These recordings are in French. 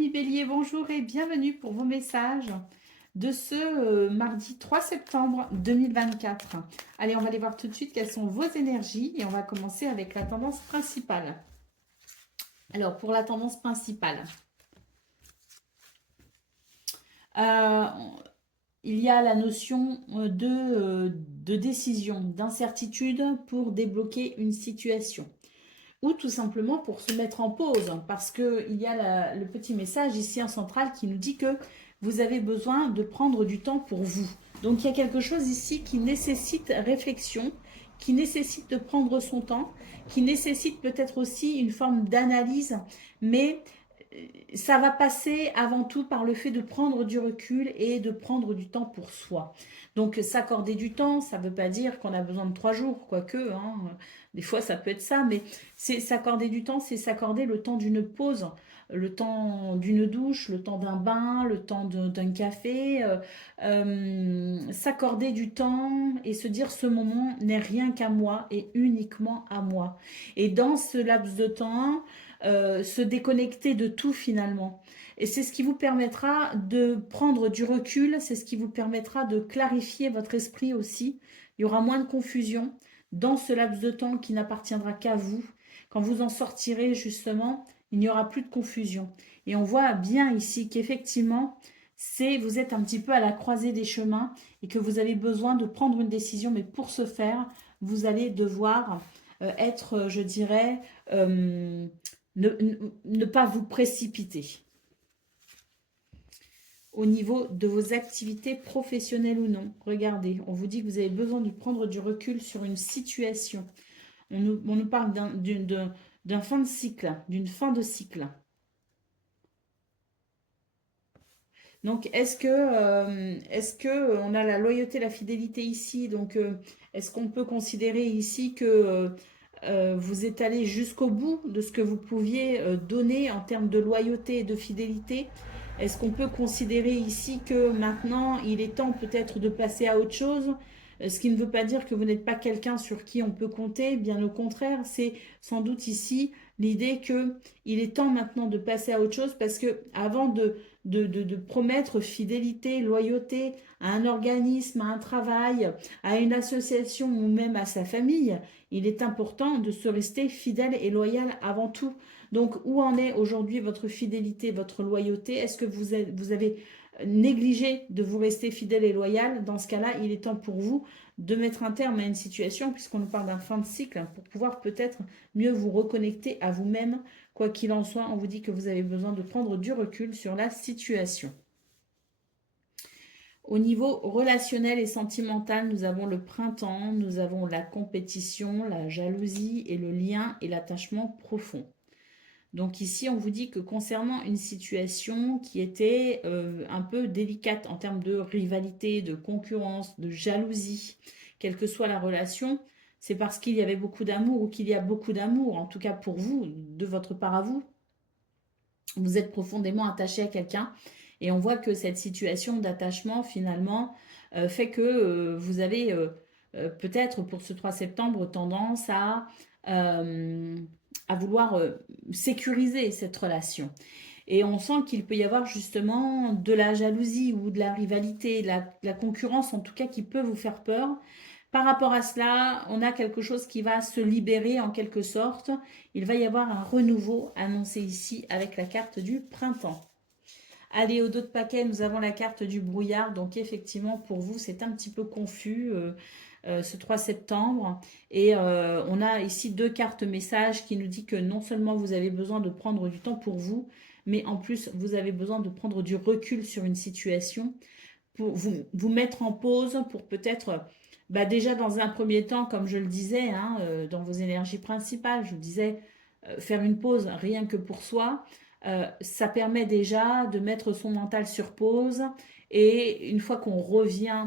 Amis Bélier, bonjour et bienvenue pour vos messages de ce mardi 3 septembre 2024. Allez, on va aller voir tout de suite quelles sont vos énergies et on va commencer avec la tendance principale. Alors, pour la tendance principale, euh, il y a la notion de décision, d'incertitude pour débloquer une situation. Ou tout simplement pour se mettre en pause, parce qu'il y a le petit message ici en centrale qui nous dit que vous avez besoin de prendre du temps pour vous. Donc il y a quelque chose ici qui nécessite réflexion, qui nécessite de prendre son temps, qui nécessite peut-être aussi une forme d'analyse, mais ça va passer avant tout par le fait de prendre du recul et de prendre du temps pour soi. Donc s'accorder du temps, ça ne veut pas dire qu'on a besoin de 3 jours, quoique, hein, des fois ça peut être ça, mais c'est s'accorder du temps, c'est s'accorder le temps d'une pause, le temps d'une douche, le temps d'un bain, le temps d'un café, s'accorder du temps et se dire ce moment n'est rien qu'à moi et uniquement à moi. Et dans ce laps de temps, se déconnecter de tout finalement. Et c'est ce qui vous permettra de prendre du recul, c'est ce qui vous permettra de clarifier votre esprit aussi. Il y aura moins de confusion dans ce laps de temps qui n'appartiendra qu'à vous. Quand vous en sortirez justement, il n'y aura plus de confusion. Et on voit bien ici qu'effectivement, vous êtes un petit peu à la croisée des chemins et que vous avez besoin de prendre une décision, mais pour ce faire, vous allez devoir être, je dirais, ne pas vous précipiter au niveau de vos activités professionnelles ou non. Regardez, on vous dit que vous avez besoin de prendre du recul sur une situation. On nous parle d'un fin de cycle, d'une fin de cycle. Donc, est-ce que on a la loyauté, la fidélité ici? Donc, est-ce qu'on peut considérer ici que vous êtes allé jusqu'au bout de ce que vous pouviez donner en termes de loyauté et de fidélité? Est-ce qu'on peut considérer ici que maintenant, il est temps peut-être de passer à autre chose? Ce qui ne veut pas dire que vous n'êtes pas quelqu'un sur qui on peut compter, bien au contraire, c'est sans doute ici l'idée que il est temps maintenant de passer à autre chose parce que avant de promettre fidélité, loyauté à un organisme, à un travail, à une association ou même à sa famille, il est important de se rester fidèle et loyal avant tout. Donc, où en est aujourd'hui votre fidélité, votre loyauté? Est-ce que vous avez négligé de vous rester fidèle et loyal? Dans ce cas-là, il est temps pour vous de mettre un terme à une situation, puisqu'on nous parle d'un fin de cycle, pour pouvoir peut-être mieux vous reconnecter à vous-même. Quoi qu'il en soit, on vous dit que vous avez besoin de prendre du recul sur la situation. Au niveau relationnel et sentimental, nous avons le printemps, nous avons la compétition, la jalousie et le lien et l'attachement profond. Donc ici, on vous dit que concernant une situation qui était un peu délicate en termes de rivalité, de concurrence, de jalousie, quelle que soit la relation, c'est parce qu'il y avait beaucoup d'amour ou qu'il y a beaucoup d'amour, en tout cas pour vous, de votre part à vous. Vous êtes profondément attaché à quelqu'un et on voit que cette situation d'attachement finalement fait que vous avez peut-être pour ce 3 septembre tendance euh, à vouloir sécuriser cette relation. Et on sent qu'il peut y avoir justement de la jalousie ou de la rivalité, de la concurrence en tout cas qui peut vous faire peur. Par rapport à cela, on a quelque chose qui va se libérer en quelque sorte. Il va y avoir un renouveau annoncé ici avec la carte du printemps. Allez, au dos de paquet, nous avons la carte du brouillard. Donc effectivement, pour vous, c'est un petit peu confus ce 3 septembre. Et on a ici 2 cartes messages qui nous dit que non seulement vous avez besoin de prendre du temps pour vous, mais en plus, vous avez besoin de prendre du recul sur une situation pour vous mettre en pause, pour peut-être, déjà dans un premier temps, comme je le disais, hein, dans vos énergies principales, je vous disais, faire une pause rien que pour soi, ça permet déjà de mettre son mental sur pause et une fois qu'on revient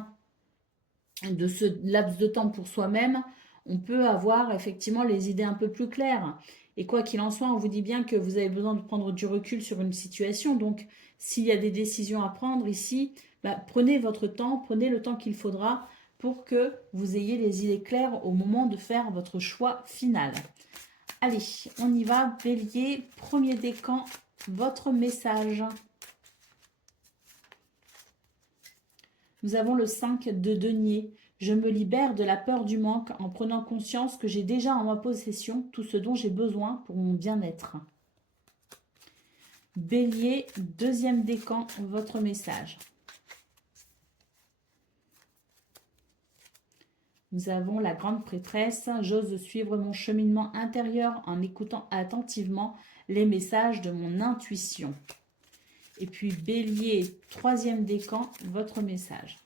de ce laps de temps pour soi-même, on peut avoir effectivement les idées un peu plus claires. Et quoi qu'il en soit, on vous dit bien que vous avez besoin de prendre du recul sur une situation. Donc, s'il y a des décisions à prendre ici, prenez votre temps, prenez le temps qu'il faudra pour que vous ayez les idées claires au moment de faire votre choix final. Allez, on y va. Bélier, premier décan votre message. Nous avons le 5 de denier. Je me libère de la peur du manque en prenant conscience que j'ai déjà en ma possession tout ce dont j'ai besoin pour mon bien-être. Bélier, deuxième décan, votre message. Nous avons la grande prêtresse. J'ose suivre mon cheminement intérieur en écoutant attentivement les messages de mon intuition. Et puis Bélier, troisième décan, votre message.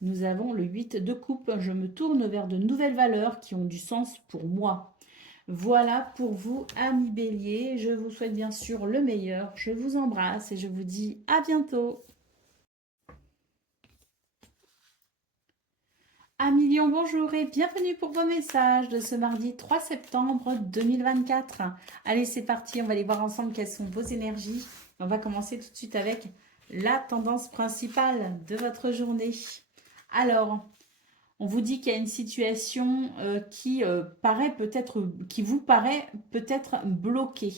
Nous avons le 8 de coupe. Je me tourne vers de nouvelles valeurs qui ont du sens pour moi. Voilà pour vous, amis Bélier. Je vous souhaite bien sûr le meilleur. Je vous embrasse et je vous dis à bientôt. Amis Lion, bonjour et bienvenue pour vos messages de ce mardi 3 septembre 2024. Allez, c'est parti. On va aller voir ensemble quelles sont vos énergies. On va commencer tout de suite avec la tendance principale de votre journée. Alors, on vous dit qu'il y a une situation qui vous paraît peut-être bloquée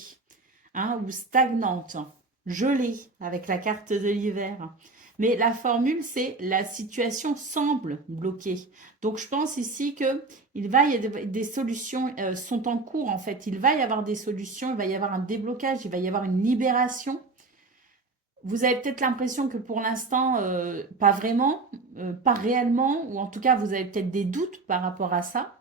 ou stagnante, gelée avec la carte de l'hiver. Mais la formule, c'est la situation semble bloquée. Donc, je pense ici que des solutions sont en cours en fait. Il va y avoir des solutions, il va y avoir un déblocage, il va y avoir une libération. Vous avez peut-être l'impression que pour l'instant, pas vraiment, pas réellement, ou en tout cas, vous avez peut-être des doutes par rapport à ça.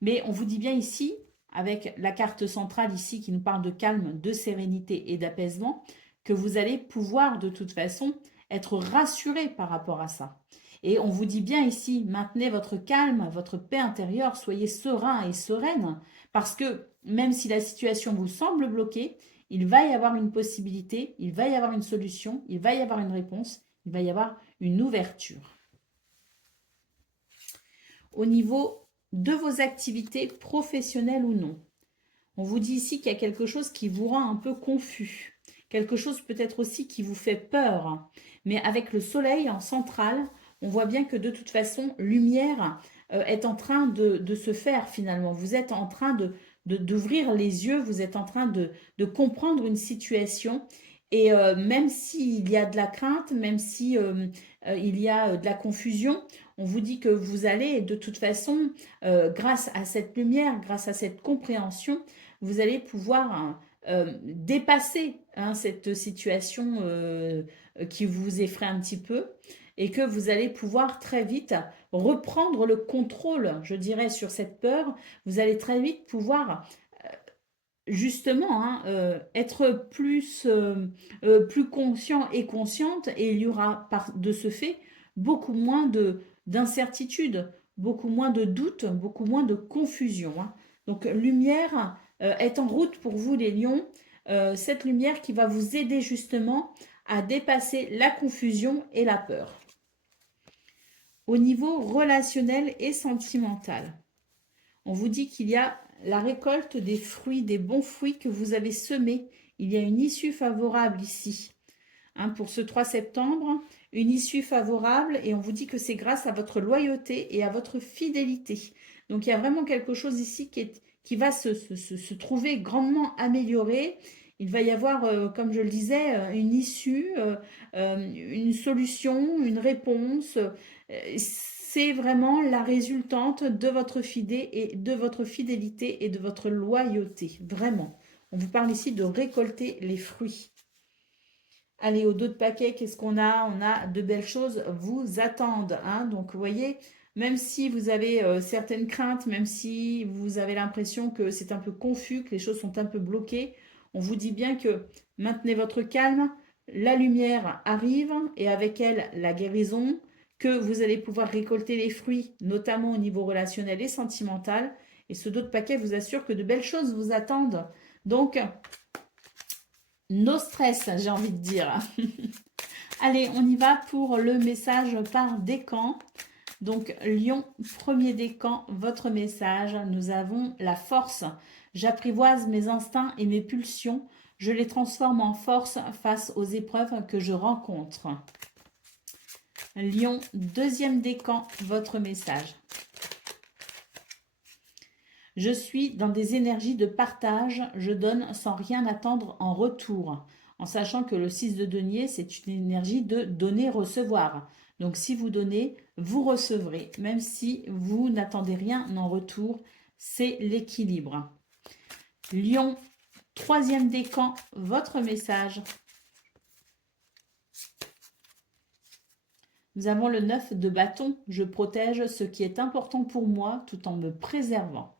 Mais on vous dit bien ici, avec la carte centrale ici qui nous parle de calme, de sérénité et d'apaisement, que vous allez pouvoir de toute façon être rassuré par rapport à ça. Et on vous dit bien ici, maintenez votre calme, votre paix intérieure, soyez serein et sereine, parce que même si la situation vous semble bloquée, il va y avoir une possibilité, il va y avoir une solution, il va y avoir une réponse, il va y avoir une ouverture. Au niveau de vos activités professionnelles ou non, on vous dit ici qu'il y a quelque chose qui vous rend un peu confus, quelque chose peut-être aussi qui vous fait peur, mais avec le soleil en centrale, on voit bien que de toute façon, lumière est en train de se faire finalement. Vous êtes en train d'ouvrir les yeux, vous êtes en train de comprendre une situation. Et même s'il y a de la crainte, même si il y a de la confusion, on vous dit que vous allez de toute façon, grâce à cette lumière, grâce à cette compréhension, vous allez pouvoir dépasser cette situation qui vous effraie un petit peu et que vous allez pouvoir très vite reprendre le contrôle, je dirais, sur cette peur. Vous allez très vite pouvoir justement être plus conscient et consciente, et il y aura de ce fait beaucoup moins d'incertitude, beaucoup moins de doutes, beaucoup moins de confusion. Donc lumière est en route pour vous les lions, cette lumière qui va vous aider justement à dépasser la confusion et la peur. Au niveau relationnel et sentimental, on vous dit qu'il y a la récolte des fruits, des bons fruits que vous avez semés. Il y a une issue favorable ici. Pour ce 3 septembre, une issue favorable, et on vous dit que c'est grâce à votre loyauté et à votre fidélité. Donc il y a vraiment quelque chose ici qui va se trouver grandement amélioré. Il va y avoir, comme je le disais, une issue, une solution, une réponse. C'est vraiment la résultante de votre fidélité et de votre loyauté. Vraiment. On vous parle ici de récolter les fruits. Allez, au dos de paquet, qu'est-ce qu'on a? On a de belles choses vous attendent. Donc, vous voyez, même si vous avez certaines craintes, même si vous avez l'impression que c'est un peu confus, que les choses sont un peu bloquées, on vous dit bien que maintenez votre calme, la lumière arrive et avec elle, la guérison, que vous allez pouvoir récolter les fruits, notamment au niveau relationnel et sentimental. Et ce dos de paquet vous assure que de belles choses vous attendent. Donc, no stress, j'ai envie de dire. Allez, on y va pour le message par décan. Donc, Lion, premier décan, votre message. Nous avons la force. J'apprivoise mes instincts et mes pulsions. Je les transforme en force face aux épreuves que je rencontre. Lion, deuxième décan, votre message. Je suis dans des énergies de partage, je donne sans rien attendre en retour. En sachant que le 6 de denier, c'est une énergie de donner-recevoir. Donc si vous donnez, vous recevrez, même si vous n'attendez rien en retour. C'est l'équilibre. Lion, troisième décan, votre message. Nous avons le 9 de bâton. Je protège ce qui est important pour moi tout en me préservant.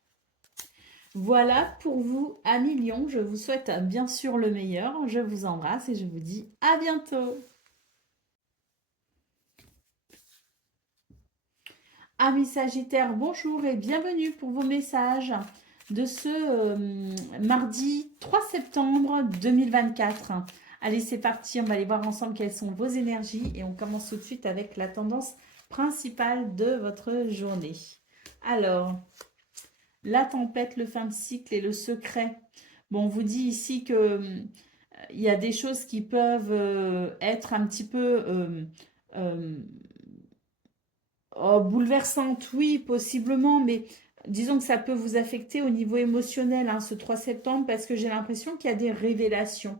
Voilà pour vous, amis Lion. Je vous souhaite bien sûr le meilleur. Je vous embrasse et je vous dis à bientôt. Amis Sagittaires, bonjour et bienvenue pour vos messages de ce mardi 3 septembre 2024. Allez, c'est parti, on va aller voir ensemble quelles sont vos énergies et on commence tout de suite avec la tendance principale de votre journée. Alors, la tempête, le fin de cycle et le secret. Bon, on vous dit ici que il y a des choses qui peuvent être un petit peu bouleversantes, oui, possiblement, mais disons que ça peut vous affecter au niveau émotionnel, hein, ce 3 septembre, parce que j'ai l'impression qu'il y a des révélations.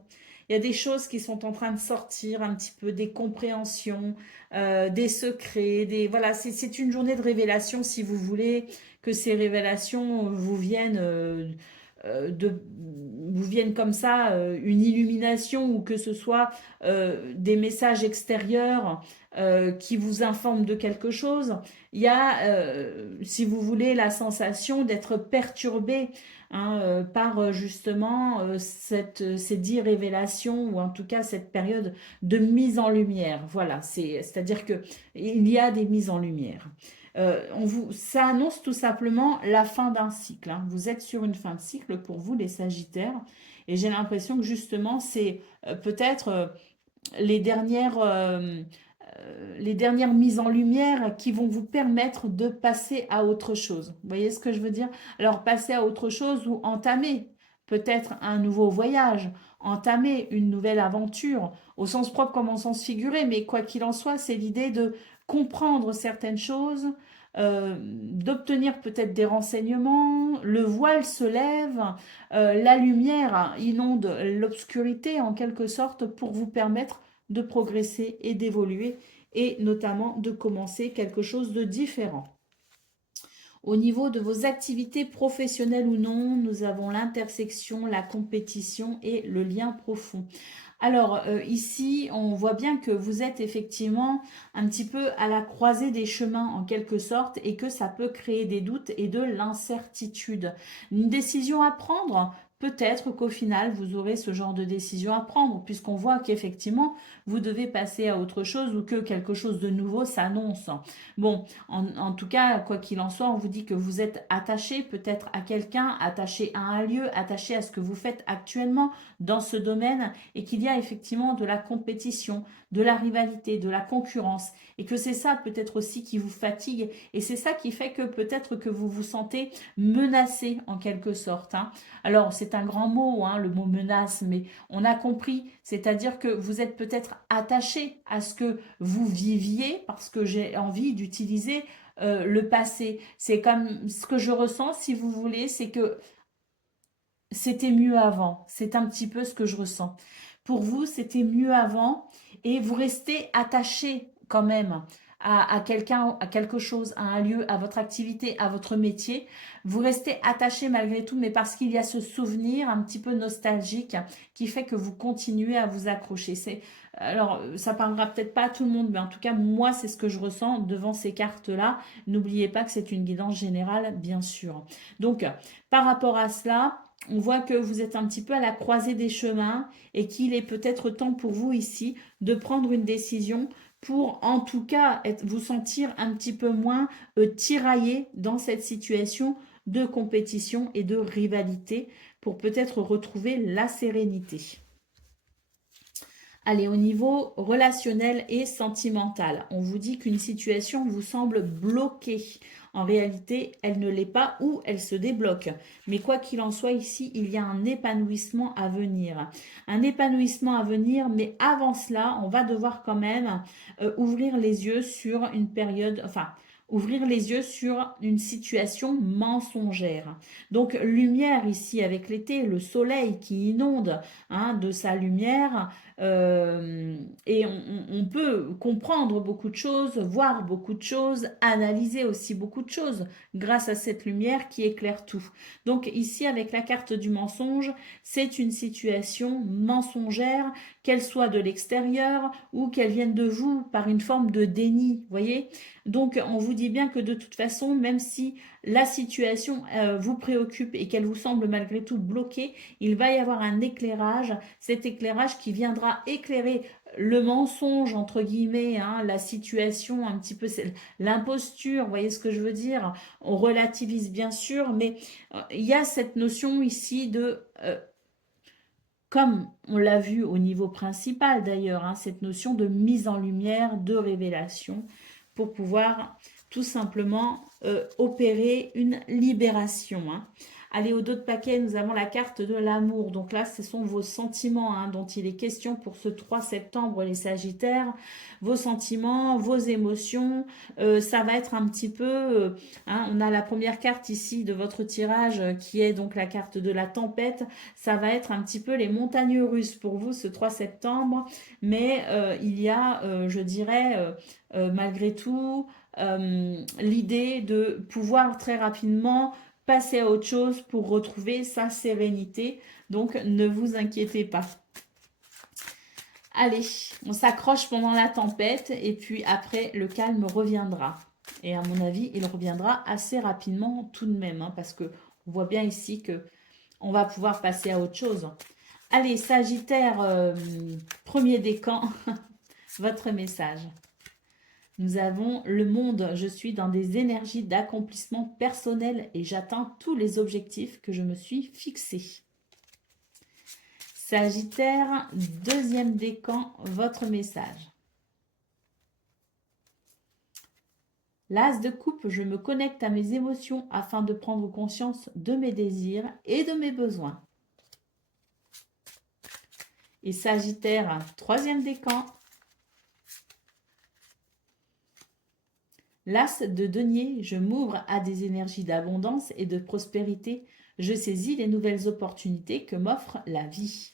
Il y a des choses qui sont en train de sortir, un petit peu des compréhensions, des secrets, voilà, c'est une journée de révélation, si vous voulez que ces révélations vous viennent comme ça, une illumination ou que ce soit des messages extérieurs qui vous informent de quelque chose. Il y a, si vous voulez, la sensation d'être perturbé, hein, par justement ces 10 révélations ou en tout cas cette période de mise en lumière. Voilà, c'est-à-dire que il y a des mises en lumière. Ça annonce tout simplement la fin d'un cycle, hein. Vous êtes sur une fin de cycle pour vous, les Sagittaires, et j'ai l'impression que justement, c'est peut-être les dernières mises en lumière qui vont vous permettre de passer à autre chose. Vous voyez ce que je veux dire? Alors, passer à autre chose ou entamer peut-être un nouveau voyage, entamer une nouvelle aventure, au sens propre comme au sens figuré, mais quoi qu'il en soit, c'est l'idée de comprendre certaines choses, d'obtenir peut-être des renseignements, le voile se lève, la lumière inonde l'obscurité en quelque sorte pour vous permettre de progresser et d'évoluer et notamment de commencer quelque chose de différent. Au niveau de vos activités professionnelles ou non, nous avons l'intersection, la compétition et le lien profond. Alors ici, on voit bien que vous êtes effectivement un petit peu à la croisée des chemins en quelque sorte et que ça peut créer des doutes et de l'incertitude. Une décision à prendre, peut-être qu'au final, vous aurez ce genre de décision à prendre puisqu'on voit qu'effectivement, vous devez passer à autre chose ou que quelque chose de nouveau s'annonce. Bon, en tout cas, quoi qu'il en soit, on vous dit que vous êtes attaché peut-être à quelqu'un, attaché à un lieu, attaché à ce que vous faites actuellement dans ce domaine et qu'il y a effectivement de la compétition, de la rivalité, de la concurrence et que c'est ça peut-être aussi qui vous fatigue et c'est ça qui fait que peut-être que vous vous sentez menacé en quelque sorte, hein. Alors c'est un grand mot, hein, le mot menace, mais on a compris, c'est-à-dire que vous êtes peut-être attaché à ce que vous viviez parce que j'ai envie d'utiliser le passé. C'est comme ce que je ressens, si vous voulez, c'est que c'était mieux avant. C'est un petit peu ce que je ressens. Pour vous, c'était mieux avant et vous restez attaché quand même à quelqu'un, à quelque chose, à un lieu, à votre activité, à votre métier. Vous restez attaché malgré tout, mais parce qu'il y a ce souvenir un petit peu nostalgique qui fait que vous continuez à vous accrocher. Alors, ça parlera peut-être pas à tout le monde, mais en tout cas, moi, c'est ce que je ressens devant ces cartes-là. N'oubliez pas que c'est une guidance générale, bien sûr. Donc, par rapport à cela, on voit que vous êtes un petit peu à la croisée des chemins et qu'il est peut-être temps pour vous ici de prendre une décision pour en tout cas vous sentir un petit peu moins tiraillé dans cette situation de compétition et de rivalité pour peut-être retrouver la sérénité. Allez, au niveau relationnel et sentimental, on vous dit qu'une situation vous semble bloquée. En réalité, elle ne l'est pas ou elle se débloque. Mais quoi qu'il en soit, ici, il y a un épanouissement à venir. Un épanouissement à venir, mais avant cela, on va devoir quand même ouvrir les yeux sur une période, enfin, ouvrir les yeux sur une situation mensongère. Donc lumière ici avec l'été, le soleil qui inonde hein, de sa lumière et on peut comprendre beaucoup de choses, voir beaucoup de choses, analyser aussi beaucoup de choses grâce à cette lumière qui éclaire tout. Donc ici avec la carte du mensonge, c'est une situation mensongère, qu'elle soit de l'extérieur ou qu'elle vienne de vous par une forme de déni, voyez. Donc, on vous dit bien que de toute façon, même si la situation vous préoccupe et qu'elle vous semble malgré tout bloquée, il va y avoir un éclairage, cet éclairage qui viendra éclairer le mensonge, entre guillemets, hein, la situation, un petit peu l'imposture, vous voyez ce que je veux dire? On relativise bien sûr, mais il y a cette notion ici de... comme on l'a vu au niveau principal d'ailleurs, hein, cette notion de mise en lumière, de révélation, pour pouvoir tout simplement opérer une libération. Hein. Allez, au dos de paquet, nous avons la carte de l'amour. Donc là, ce sont vos sentiments hein, dont il est question pour ce 3 septembre, les Sagittaires. Vos sentiments, vos émotions, ça va être un petit peu... hein, on a la première carte ici de votre tirage qui est donc la carte de la tempête. Ça va être un petit peu les montagnes russes pour vous ce 3 septembre. Mais il y a, je dirais, malgré tout, l'idée de pouvoir très rapidement passer à autre chose pour retrouver sa sérénité. Donc, ne vous inquiétez pas. Allez, on s'accroche pendant la tempête et puis après, le calme reviendra. Et à mon avis, il reviendra assez rapidement tout de même, hein, parce que on voit bien ici que on va pouvoir passer à autre chose. Allez, Sagittaire, premier décan, votre message. Nous avons le monde, je suis dans des énergies d'accomplissement personnel et j'atteins tous les objectifs que je me suis fixés. Sagittaire, deuxième décan, votre message. L'as de coupe, je me connecte à mes émotions afin de prendre conscience de mes désirs et de mes besoins. Et Sagittaire, troisième décan. L'as de denier, je m'ouvre à des énergies d'abondance et de prospérité. Je saisis les nouvelles opportunités que m'offre la vie.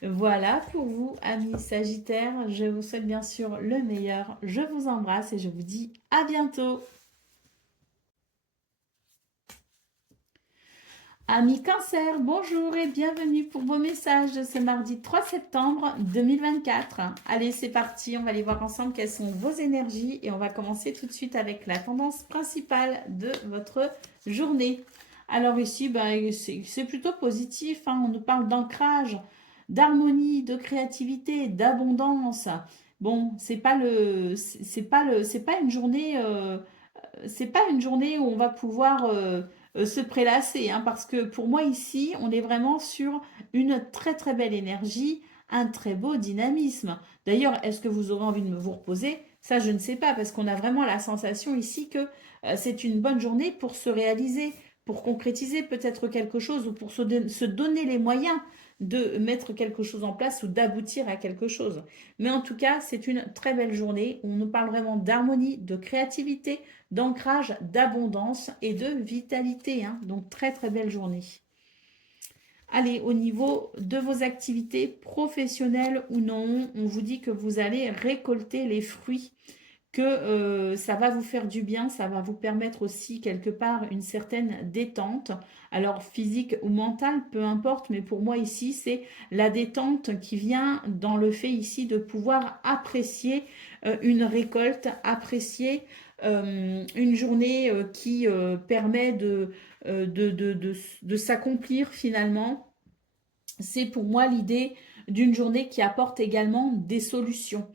Voilà pour vous, amis Sagittaires. Je vous souhaite bien sûr le meilleur. Je vous embrasse et je vous dis à bientôt. Amis Cancer, bonjour et bienvenue pour vos messages de ce mardi 3 septembre 2024. Allez, c'est parti, on va aller voir ensemble quelles sont vos énergies et on va commencer tout de suite avec la tendance principale de votre journée. Alors ici, c'est plutôt positif, hein, on nous parle d'ancrage, d'harmonie, de créativité, d'abondance. Bon, c'est pas une journée, c'est pas une journée où on va pouvoir se prélasser, hein, parce que pour moi ici, on est vraiment sur une très très belle énergie, un très beau dynamisme. D'ailleurs, est-ce que vous aurez envie de vous reposer? Ça, je ne sais pas, parce qu'on a vraiment la sensation ici que c'est une bonne journée pour se réaliser, pour concrétiser peut-être quelque chose ou pour se donner les moyens de mettre quelque chose en place ou d'aboutir à quelque chose. Mais en tout cas, c'est une très belle journée où on nous parle vraiment d'harmonie, de créativité, d'ancrage, d'abondance et de vitalité. Hein. Donc, très très belle journée. Allez, au niveau de vos activités professionnelles ou non, on vous dit que vous allez récolter les fruits, que ça va vous faire du bien, ça va vous permettre aussi quelque part une certaine détente. Alors physique ou mentale, peu importe, mais pour moi ici, c'est la détente qui vient dans le fait ici de pouvoir apprécier une récolte, apprécier une journée qui permet de s'accomplir finalement. C'est pour moi l'idée d'une journée qui apporte également des solutions.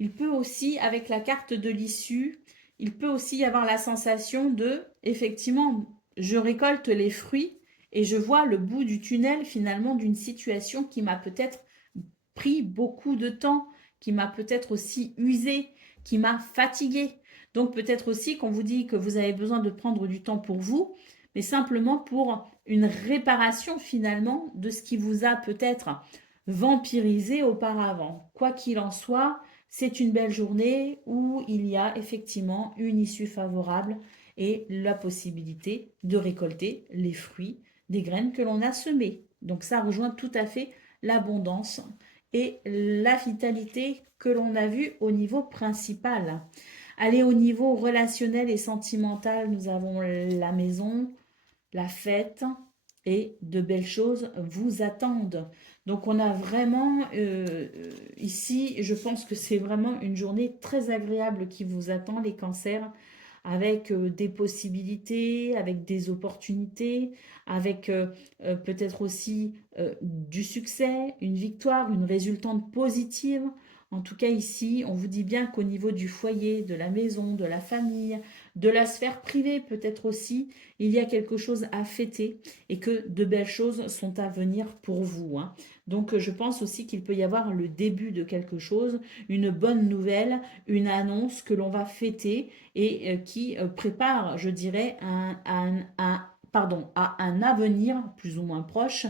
Il peut aussi, avec la carte de l'issue, il peut aussi y avoir la sensation de, effectivement, je récolte les fruits et je vois le bout du tunnel finalement d'une situation qui m'a peut-être pris beaucoup de temps, qui m'a peut-être aussi usé, qui m'a fatigué. Donc peut-être aussi qu'on vous dit que vous avez besoin de prendre du temps pour vous, mais simplement pour une réparation finalement de ce qui vous a peut-être vampirisé auparavant. Quoi qu'il en soit, c'est une belle journée où il y a effectivement une issue favorable et la possibilité de récolter les fruits des graines que l'on a semées. Donc ça rejoint tout à fait l'abondance et la vitalité que l'on a vu au niveau principal. Allez, au niveau relationnel et sentimental, nous avons la maison, la fête et de belles choses vous attendent. Donc on a vraiment ici, je pense que c'est vraiment une journée très agréable qui vous attend les cancers, avec des possibilités, avec des opportunités, avec peut-être aussi du succès, une victoire, une résultante positive. En tout cas ici, on vous dit bien qu'au niveau du foyer, de la maison, de la famille, de la sphère privée peut-être aussi, il y a quelque chose à fêter et que de belles choses sont à venir pour vous, hein. Donc je pense aussi qu'il peut y avoir le début de quelque chose, une bonne nouvelle, une annonce que l'on va fêter et qui prépare, je dirais, pardon, à un avenir plus ou moins proche,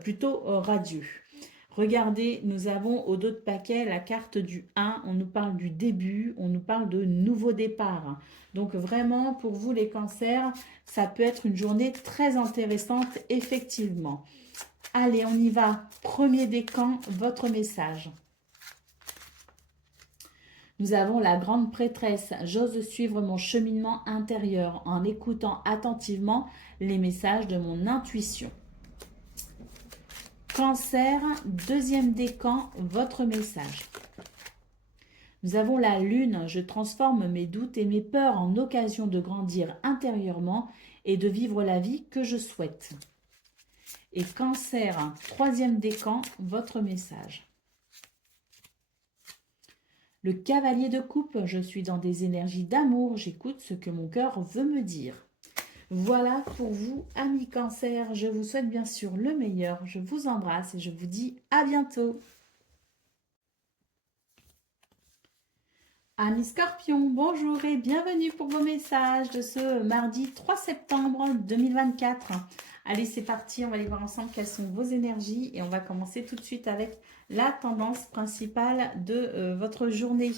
plutôt radieux. Regardez, nous avons au dos de paquet la carte du 1, on nous parle du début, on nous parle de nouveau départ. Donc vraiment, pour vous les cancers, ça peut être une journée très intéressante, effectivement. Allez, on y va. Premier décan, votre message. Nous avons la grande prêtresse. J'ose suivre mon cheminement intérieur en écoutant attentivement les messages de mon intuition. Cancer, deuxième décan, votre message. Nous avons la lune. Je transforme mes doutes et mes peurs en occasion de grandir intérieurement et de vivre la vie que je souhaite. Et Cancer, troisième décan, votre message. Le cavalier de coupe, je suis dans des énergies d'amour, j'écoute ce que mon cœur veut me dire. Voilà pour vous, amis Cancer, je vous souhaite bien sûr le meilleur, je vous embrasse et je vous dis à bientôt. Amis Scorpions, bonjour et bienvenue pour vos messages de ce mardi 3 septembre 2024. Allez, c'est parti, on va aller voir ensemble quelles sont vos énergies et on va commencer tout de suite avec la tendance principale de votre journée.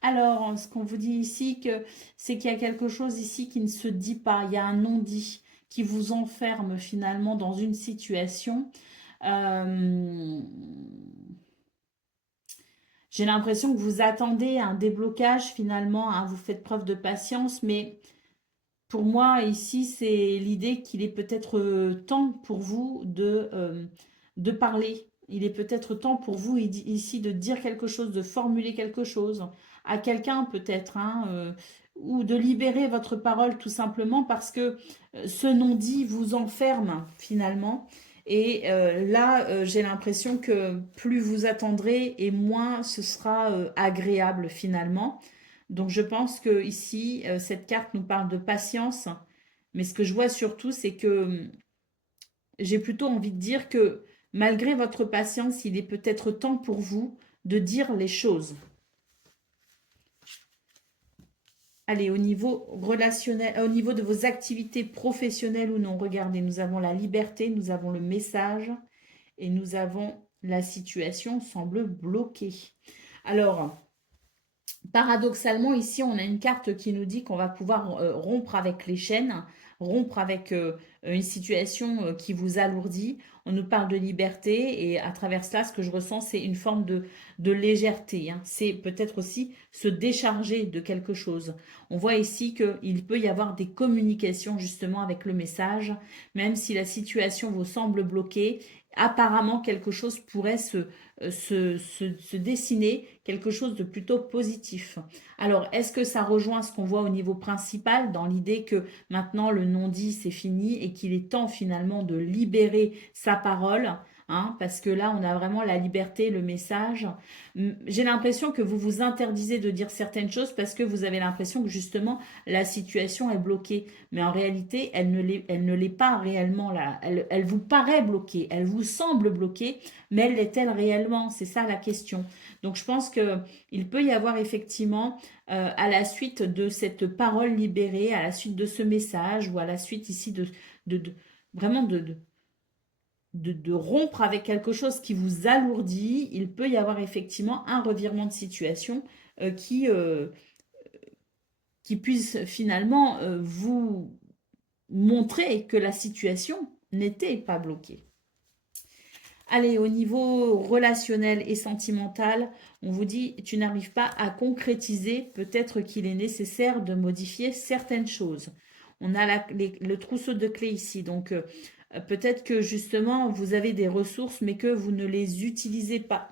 Alors, ce qu'on vous dit ici, c'est qu'il y a quelque chose ici qui ne se dit pas, il y a un non-dit qui vous enferme finalement dans une situation. J'ai l'impression que vous attendez un déblocage finalement, hein, vous faites preuve de patience, mais pour moi ici c'est l'idée qu'il est peut-être temps pour vous de parler. Il est peut-être temps pour vous ici de dire quelque chose, de formuler quelque chose à quelqu'un peut-être, hein, ou de libérer votre parole tout simplement parce que ce non-dit vous enferme finalement. Et là, j'ai l'impression que plus vous attendrez et moins ce sera agréable finalement. Donc je pense que ici, cette carte nous parle de patience. Mais ce que je vois surtout, c'est que j'ai plutôt envie de dire que malgré votre patience, il est peut-être temps pour vous de dire les choses. Allez, au niveau relationnel, au niveau de vos activités professionnelles ou non, regardez, nous avons la liberté, nous avons le message et nous avons la situation semble bloquée. Alors, paradoxalement, ici, on a une carte qui nous dit qu'on va pouvoir rompre avec les chaînes, rompre avec une situation qui vous alourdit. On nous parle de liberté et à travers cela, ce que je ressens, c'est une forme de légèreté, hein. C'est peut-être aussi se décharger de quelque chose. On voit ici qu'il peut y avoir des communications justement avec le message, même si la situation vous semble bloquée. Apparemment, quelque chose pourrait se dessiner, quelque chose de plutôt positif. Alors, est-ce que ça rejoint ce qu'on voit au niveau principal, dans l'idée que maintenant le non-dit c'est fini et qu'il est temps finalement de libérer sa parole, hein, parce que là on a vraiment la liberté, le message. J'ai l'impression que vous vous interdisez de dire certaines choses parce que vous avez l'impression que justement la situation est bloquée. Mais en réalité, elle ne l'est pas réellement là. Elle vous paraît bloquée, elle vous semble bloquée, mais l'est-elle réellement? C'est ça la question. Donc je pense qu'il peut y avoir effectivement, à la suite de cette parole libérée, à la suite de ce message, ou à la suite ici vraiment de rompre avec quelque chose qui vous alourdit, il peut y avoir effectivement un revirement de situation qui puisse finalement vous montrer que la situation n'était pas bloquée. Allez, au niveau relationnel et sentimental, on vous dit, tu n'arrives pas à concrétiser, peut-être qu'il est nécessaire de modifier certaines choses. On a le trousseau de clés ici, donc peut-être que justement, vous avez des ressources, mais que vous ne les utilisez pas.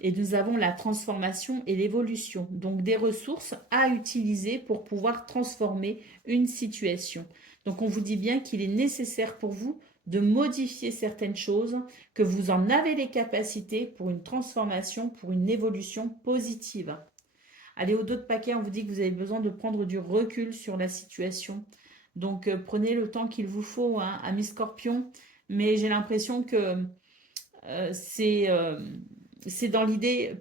Et nous avons la transformation et l'évolution. Donc, des ressources à utiliser pour pouvoir transformer une situation. Donc, on vous dit bien qu'il est nécessaire pour vous de modifier certaines choses, que vous en avez les capacités pour une transformation, pour une évolution positive. Allez, au dos de paquet, on vous dit que vous avez besoin de prendre du recul sur la situation. Donc, prenez le temps qu'il vous faut, hein, amis Scorpion. Mais j'ai l'impression que c'est dans l'idée,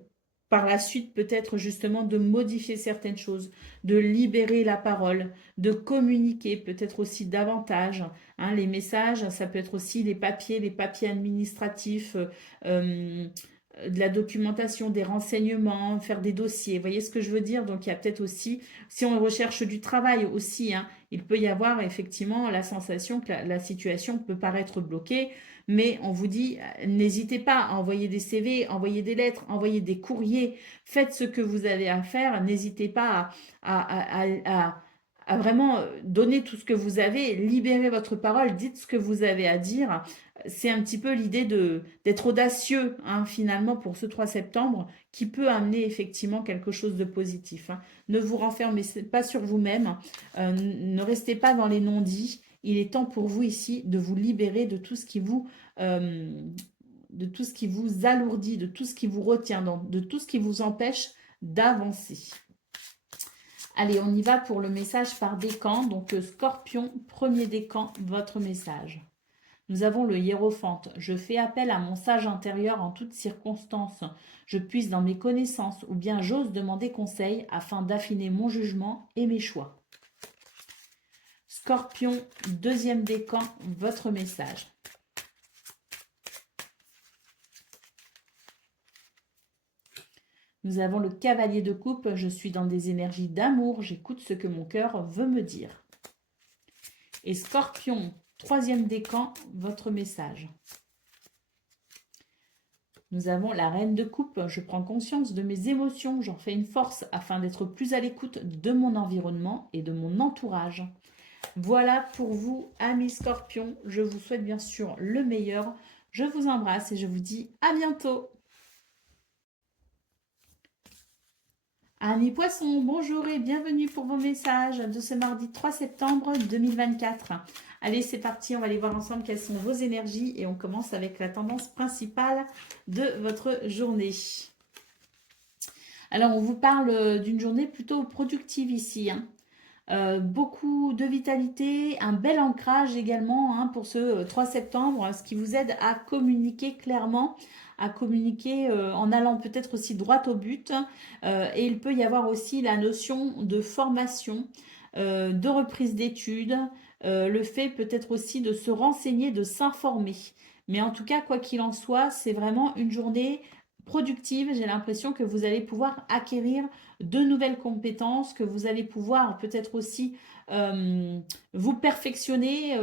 par la suite, peut-être justement de modifier certaines choses, de libérer la parole, de communiquer peut-être aussi davantage. Hein, les messages, ça peut être aussi les papiers administratifs, de la documentation, des renseignements, faire des dossiers. Vous voyez ce que je veux dire? Donc, il y a peut-être aussi, si on recherche du travail aussi, hein, il peut y avoir effectivement la sensation que la situation peut paraître bloquée, mais on vous dit, n'hésitez pas à envoyer des CV, envoyer des lettres, envoyer des courriers, faites ce que vous avez à faire, n'hésitez pas à vraiment donner tout ce que vous avez, libérer votre parole, dites ce que vous avez à dire. C'est un petit peu l'idée d'être audacieux, hein, finalement, pour ce 3 septembre, qui peut amener effectivement quelque chose de positif. Hein. Ne vous renfermez pas sur vous-même, ne restez pas dans les non-dits. Il est temps pour vous ici de vous libérer de tout ce qui vous, alourdit, de tout ce qui vous retient, de tout ce qui vous empêche d'avancer. Allez, on y va pour le message par décan. Donc, Scorpion, premier décan, votre message. Nous avons le hiérophante. Je fais appel à mon sage intérieur en toutes circonstances. Je puise dans mes connaissances ou bien j'ose demander conseil afin d'affiner mon jugement et mes choix. Scorpion, deuxième décan, votre message. Nous avons le cavalier de coupe. Je suis dans des énergies d'amour. J'écoute ce que mon cœur veut me dire. Et Scorpion, troisième décan, votre message. Nous avons la reine de coupe. Je prends conscience de mes émotions. J'en fais une force afin d'être plus à l'écoute de mon environnement et de mon entourage. Voilà pour vous, amis Scorpions. Je vous souhaite bien sûr le meilleur. Je vous embrasse et je vous dis à bientôt. Amis Poissons, bonjour et bienvenue pour vos messages de ce mardi 3 septembre 2024. Allez, c'est parti, on va aller voir ensemble quelles sont vos énergies et on commence avec la tendance principale de votre journée. Alors, on vous parle d'une journée plutôt productive ici, hein. Beaucoup de vitalité, un bel ancrage également, hein, pour ce 3 septembre, ce qui vous aide à communiquer clairement, à communiquer en allant peut-être aussi droit au but. Et il peut y avoir aussi la notion de formation, de reprise d'études, le fait peut-être aussi de se renseigner, de s'informer. Mais en tout cas, quoi qu'il en soit, c'est vraiment une journée productive. J'ai l'impression que vous allez pouvoir acquérir de nouvelles compétences, que vous allez pouvoir peut-être aussi vous perfectionner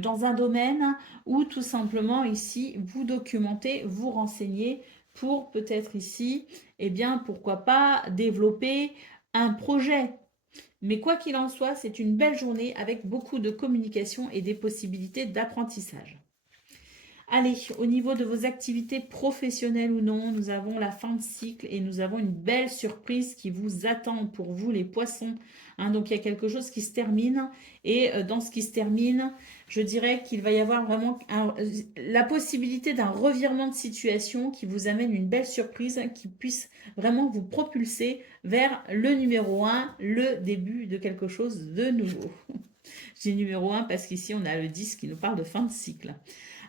dans un domaine ou tout simplement ici vous documenter, vous renseigner pour peut-être ici, eh bien pourquoi pas développer un projet. Mais quoi qu'il en soit, c'est une belle journée avec beaucoup de communication et des possibilités d'apprentissage. Allez, au niveau de vos activités professionnelles ou non, nous avons la fin de cycle et nous avons une belle surprise qui vous attend pour vous les poissons. Hein, donc, il y a quelque chose qui se termine et dans ce qui se termine, je dirais qu'il va y avoir vraiment la possibilité d'un revirement de situation qui vous amène une belle surprise qui puisse vraiment vous propulser vers le numéro 1, le début de quelque chose de nouveau. J'ai numéro 1 parce qu'ici, on a le 10 qui nous parle de fin de cycle.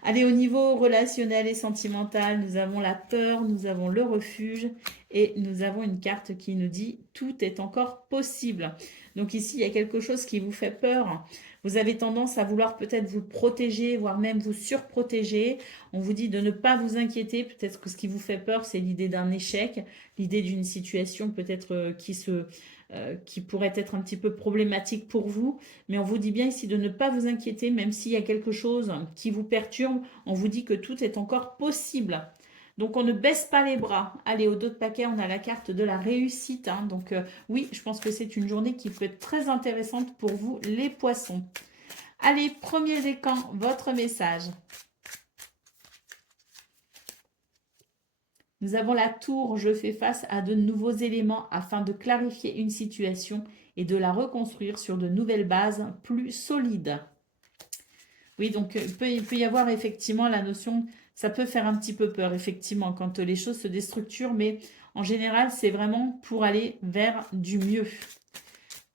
Allez, au niveau relationnel et sentimental, nous avons la peur, nous avons le refuge et nous avons une carte qui nous dit « Tout est encore possible ». Donc ici, il y a quelque chose qui vous fait peur. Vous avez tendance à vouloir peut-être vous protéger, voire même vous surprotéger. On vous dit de ne pas vous inquiéter. Peut-être que ce qui vous fait peur, c'est l'idée d'un échec, l'idée d'une situation peut-être qui pourrait être un petit peu problématique pour vous. Mais on vous dit bien ici de ne pas vous inquiéter, même s'il y a quelque chose qui vous perturbe. On vous dit que tout est encore possible. Donc, on ne baisse pas les bras. Allez, au dos de paquet, on a la carte de la réussite. Hein. Donc, oui, je pense que c'est une journée qui peut être très intéressante pour vous, les poissons. Allez, premier décan, votre message. Nous avons la tour. Je fais face à de nouveaux éléments afin de clarifier une situation et de la reconstruire sur de nouvelles bases plus solides. Oui, donc il peut y avoir effectivement la notion, ça peut faire un petit peu peur, effectivement, quand les choses se déstructurent, mais en général, c'est vraiment pour aller vers du mieux.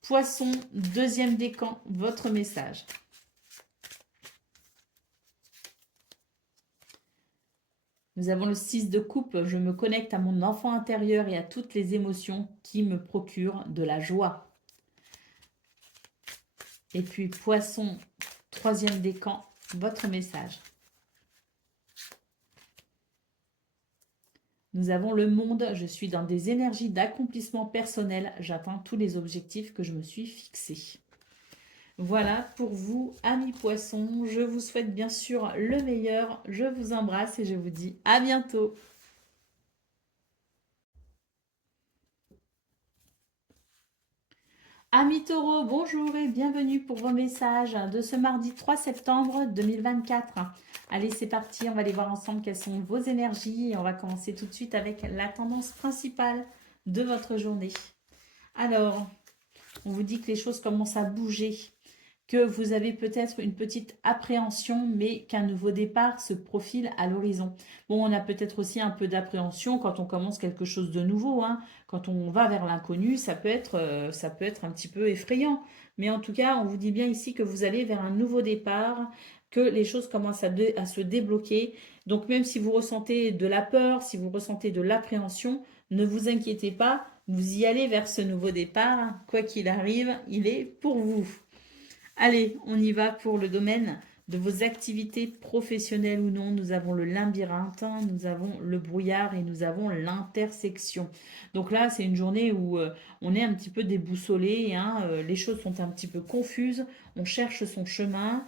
Poisson, deuxième décan, votre message. Nous avons le 6 de coupe. Je me connecte à mon enfant intérieur et à toutes les émotions qui me procurent de la joie. Et puis, poisson, troisième décan, votre message. Nous avons le monde. Je suis dans des énergies d'accomplissement personnel. J'atteins tous les objectifs que je me suis fixés. Voilà pour vous, amis poissons. Je vous souhaite bien sûr le meilleur. Je vous embrasse et je vous dis à bientôt. Amis taureaux, bonjour et bienvenue pour vos messages de ce mardi 3 septembre 2024. Allez, c'est parti, on va aller voir ensemble quelles sont vos énergies et on va commencer tout de suite avec la tendance principale de votre journée. Alors, on vous dit que les choses commencent à bouger, que vous avez peut-être une petite appréhension, mais qu'un nouveau départ se profile à l'horizon. Bon, on a peut-être aussi un peu d'appréhension quand on commence quelque chose de nouveau. Hein. Quand on va vers l'inconnu, ça peut être un petit peu effrayant. Mais en tout cas, on vous dit bien ici que vous allez vers un nouveau départ, que les choses commencent à se débloquer. Donc même si vous ressentez de la peur, si vous ressentez de l'appréhension, ne vous inquiétez pas, vous y allez vers ce nouveau départ. Quoi qu'il arrive, il est pour vous. Allez, on y va pour le domaine de vos activités professionnelles ou non. Nous avons le labyrinthe, nous avons le brouillard et nous avons l'intersection. Donc là, c'est une journée où on est un petit peu déboussolé, hein, les choses sont un petit peu confuses, on cherche son chemin.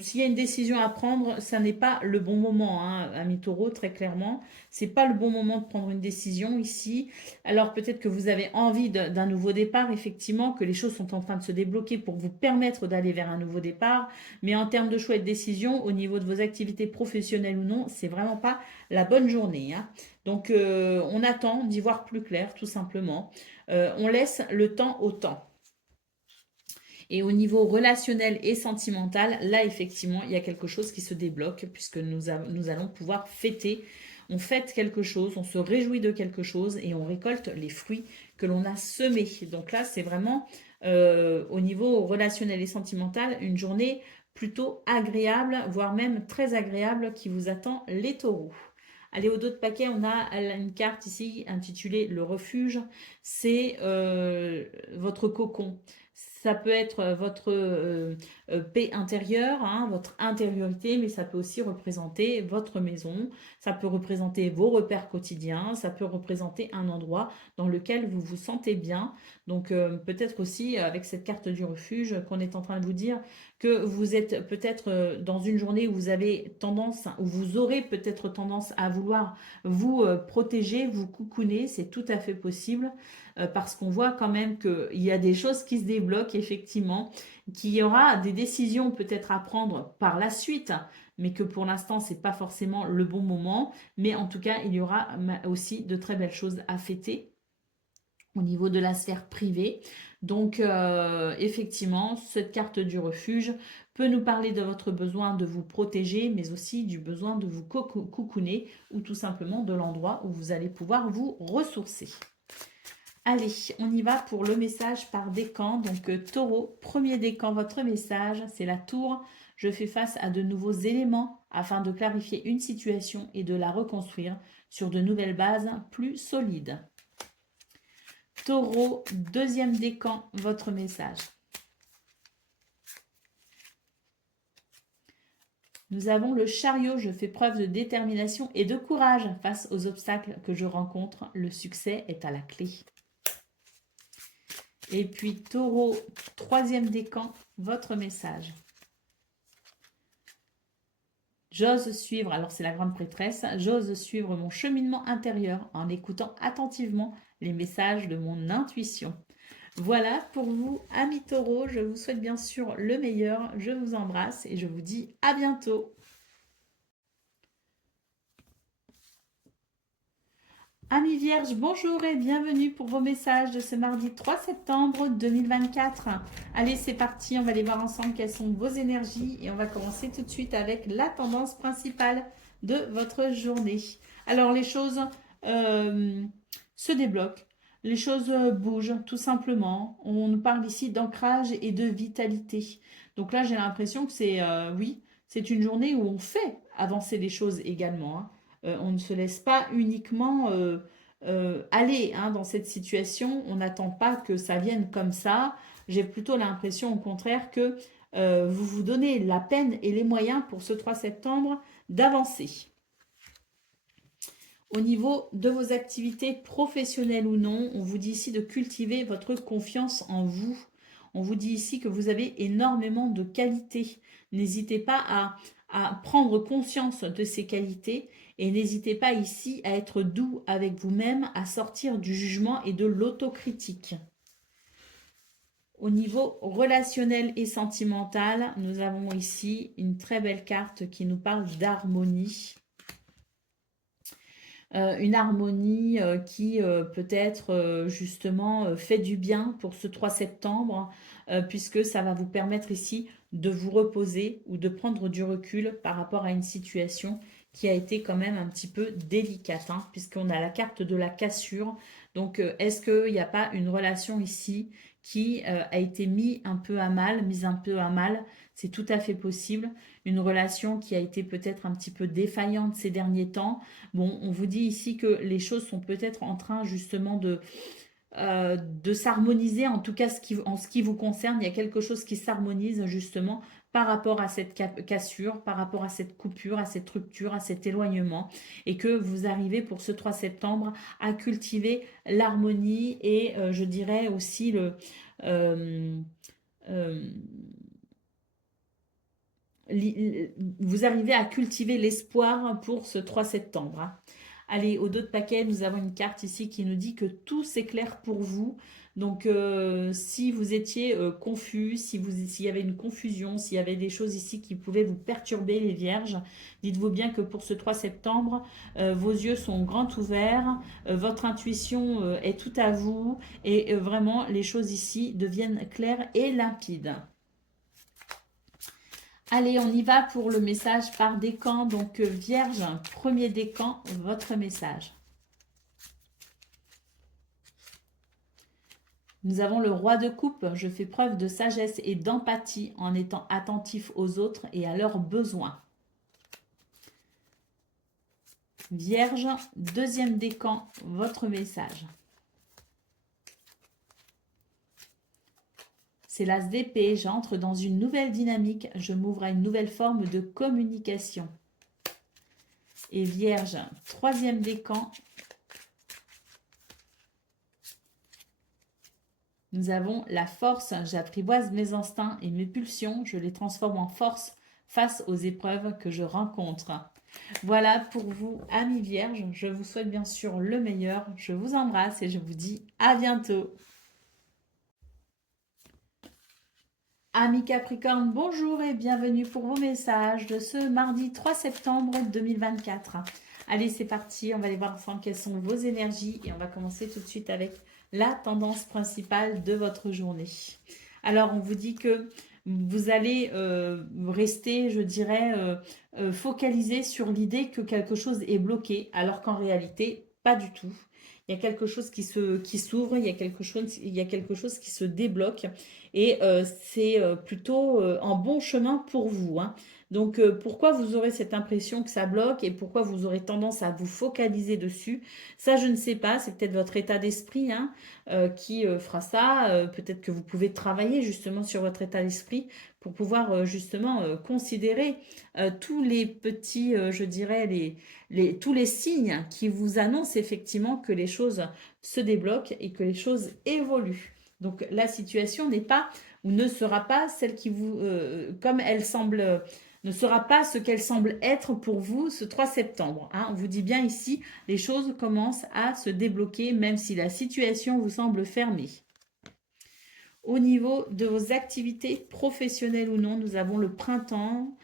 S'il y a une décision à prendre, ça n'est pas le bon moment, hein, ami taureau, très clairement. C'est pas le bon moment de prendre une décision ici. Alors peut-être que vous avez envie d'un nouveau départ, effectivement, que les choses sont en train de se débloquer pour vous permettre d'aller vers un nouveau départ. Mais en termes de choix et de décision, au niveau de vos activités professionnelles ou non, c'est vraiment pas la bonne journée. Hein. Donc on attend d'y voir plus clair, tout simplement. On laisse le temps au temps. Et au niveau relationnel et sentimental, là, effectivement, il y a quelque chose qui se débloque puisque nous allons pouvoir fêter. On fête quelque chose, on se réjouit de quelque chose et on récolte les fruits que l'on a semés. Donc là, c'est vraiment au niveau relationnel et sentimental une journée plutôt agréable, voire même très agréable qui vous attend les taureaux. Allez, au dos de paquet, on a une carte ici intitulée Le refuge. C'est votre cocon. Ça peut être votre paix intérieure, hein, votre intériorité, mais ça peut aussi représenter votre maison, ça peut représenter vos repères quotidiens, ça peut représenter un endroit dans lequel vous vous sentez bien. Donc peut-être aussi avec cette carte du refuge qu'on est en train de vous dire que vous êtes peut-être dans une journée où vous avez tendance, où vous aurez peut-être tendance à vouloir vous protéger, vous coucouner, c'est tout à fait possible parce qu'on voit quand même qu'il y a des choses qui se débloquent effectivement, qu'il y aura des décisions peut-être à prendre par la suite, mais que pour l'instant, ce n'est pas forcément le bon moment. Mais en tout cas, il y aura aussi de très belles choses à fêter au niveau de la sphère privée. Donc, effectivement, cette carte du refuge peut nous parler de votre besoin de vous protéger, mais aussi du besoin de vous coucouner ou tout simplement de l'endroit où vous allez pouvoir vous ressourcer. Allez, on y va pour le message par décan. Donc, taureau, premier décan, votre message, c'est la tour. Je fais face à de nouveaux éléments afin de clarifier une situation et de la reconstruire sur de nouvelles bases plus solides. Taureau, deuxième décan, votre message. Nous avons le chariot, je fais preuve de détermination et de courage face aux obstacles que je rencontre. Le succès est à la clé. Et puis taureau, troisième décan, votre message. J'ose suivre, alors c'est la grande prêtresse, j'ose suivre mon cheminement intérieur en écoutant attentivement les messages de mon intuition. Voilà pour vous, amis taureaux, je vous souhaite bien sûr le meilleur, je vous embrasse et je vous dis à bientôt. Amis vierges, bonjour et bienvenue pour vos messages de ce mardi 3 septembre 2024. Allez, c'est parti, on va aller voir ensemble quelles sont vos énergies et on va commencer tout de suite avec la tendance principale de votre journée. Alors, les choses se débloquent, les choses bougent tout simplement. On nous parle ici d'ancrage et de vitalité. Donc là, j'ai l'impression que c'est, oui, c'est une journée où on fait avancer les choses également, hein. On ne se laisse pas uniquement aller dans cette situation. On n'attend pas que ça vienne comme ça. J'ai plutôt l'impression au contraire que vous vous donnez la peine et les moyens pour ce 3 septembre d'avancer. Au niveau de vos activités professionnelles ou non, on vous dit ici de cultiver votre confiance en vous. On vous dit ici que vous avez énormément de qualités. N'hésitez pas à prendre conscience de ces qualités et n'hésitez pas ici à être doux avec vous-même, à sortir du jugement et de l'autocritique. Au niveau relationnel et sentimental, nous avons ici une très belle carte qui nous parle d'harmonie. Une harmonie qui peut-être justement fait du bien pour ce 3 septembre, puisque ça va vous permettre ici de vous reposer ou de prendre du recul par rapport à une situation qui a été quand même un petit peu délicate, hein, puisqu'on a la carte de la cassure. Donc, est-ce qu'il n'y a pas une relation ici qui a été mise un peu à mal? C'est tout à fait possible. Une relation qui a été peut-être un petit peu défaillante ces derniers temps. Bon, on vous dit ici que les choses sont peut-être en train justement de s'harmoniser, en tout cas en ce qui vous concerne. Il y a quelque chose qui s'harmonise justement par rapport à cette cassure, par rapport à cette coupure, à cette rupture, à cet éloignement, et que vous arrivez pour ce 3 septembre à cultiver l'harmonie et je dirais aussi vous arrivez à cultiver l'espoir pour ce 3 septembre, hein. Allez, au dos de paquet, nous avons une carte ici qui nous dit que tout s'éclaire pour vous. Donc, si vous étiez confus, s'il y avait une confusion, s'il y avait des choses ici qui pouvaient vous perturber, les vierges, dites-vous bien que pour ce 3 septembre, vos yeux sont grands ouverts, votre intuition est tout à vous et vraiment, les choses ici deviennent claires et limpides. Allez, on y va pour le message par décan. Donc, Vierge, premier décan, votre message. Nous avons le roi de coupe. Je fais preuve de sagesse et d'empathie en étant attentif aux autres et à leurs besoins. Vierge, deuxième décan, votre message. C'est l'as d'épée, j'entre dans une nouvelle dynamique, je m'ouvre à une nouvelle forme de communication. Et Vierge, troisième décan, nous avons la force, j'apprivoise mes instincts et mes pulsions, je les transforme en force face aux épreuves que je rencontre. Voilà pour vous, amis vierges, je vous souhaite bien sûr le meilleur, je vous embrasse et je vous dis à bientôt. Amis Capricorne, bonjour et bienvenue pour vos messages de ce mardi 3 septembre 2024. Allez, c'est parti, on va aller voir ensemble quelles sont vos énergies et on va commencer tout de suite avec la tendance principale de votre journée. Alors, on vous dit que vous allez rester, je dirais, focalisé sur l'idée que quelque chose est bloqué, alors qu'en réalité, pas du tout. Il y a quelque chose qui s'ouvre, il y a quelque chose qui se débloque et c'est plutôt en bon chemin pour vous, hein. Donc, pourquoi vous aurez cette impression que ça bloque et pourquoi vous aurez tendance à vous focaliser dessus? Ça, je ne sais pas, c'est peut-être votre état d'esprit, hein, qui fera ça. Peut-être que vous pouvez travailler justement sur votre état d'esprit pour pouvoir justement considérer tous les petits, je dirais, tous les signes qui vous annoncent effectivement que les choses se débloquent et que les choses évoluent. Donc la situation n'est pas ou ne sera pas celle qui vous, comme elle semble, ne sera pas ce qu'elle semble être pour vous ce 3 septembre. Hein. On vous dit bien ici, les choses commencent à se débloquer même si la situation vous semble fermée. Au niveau de vos activités professionnelles ou non, nous avons le printemps.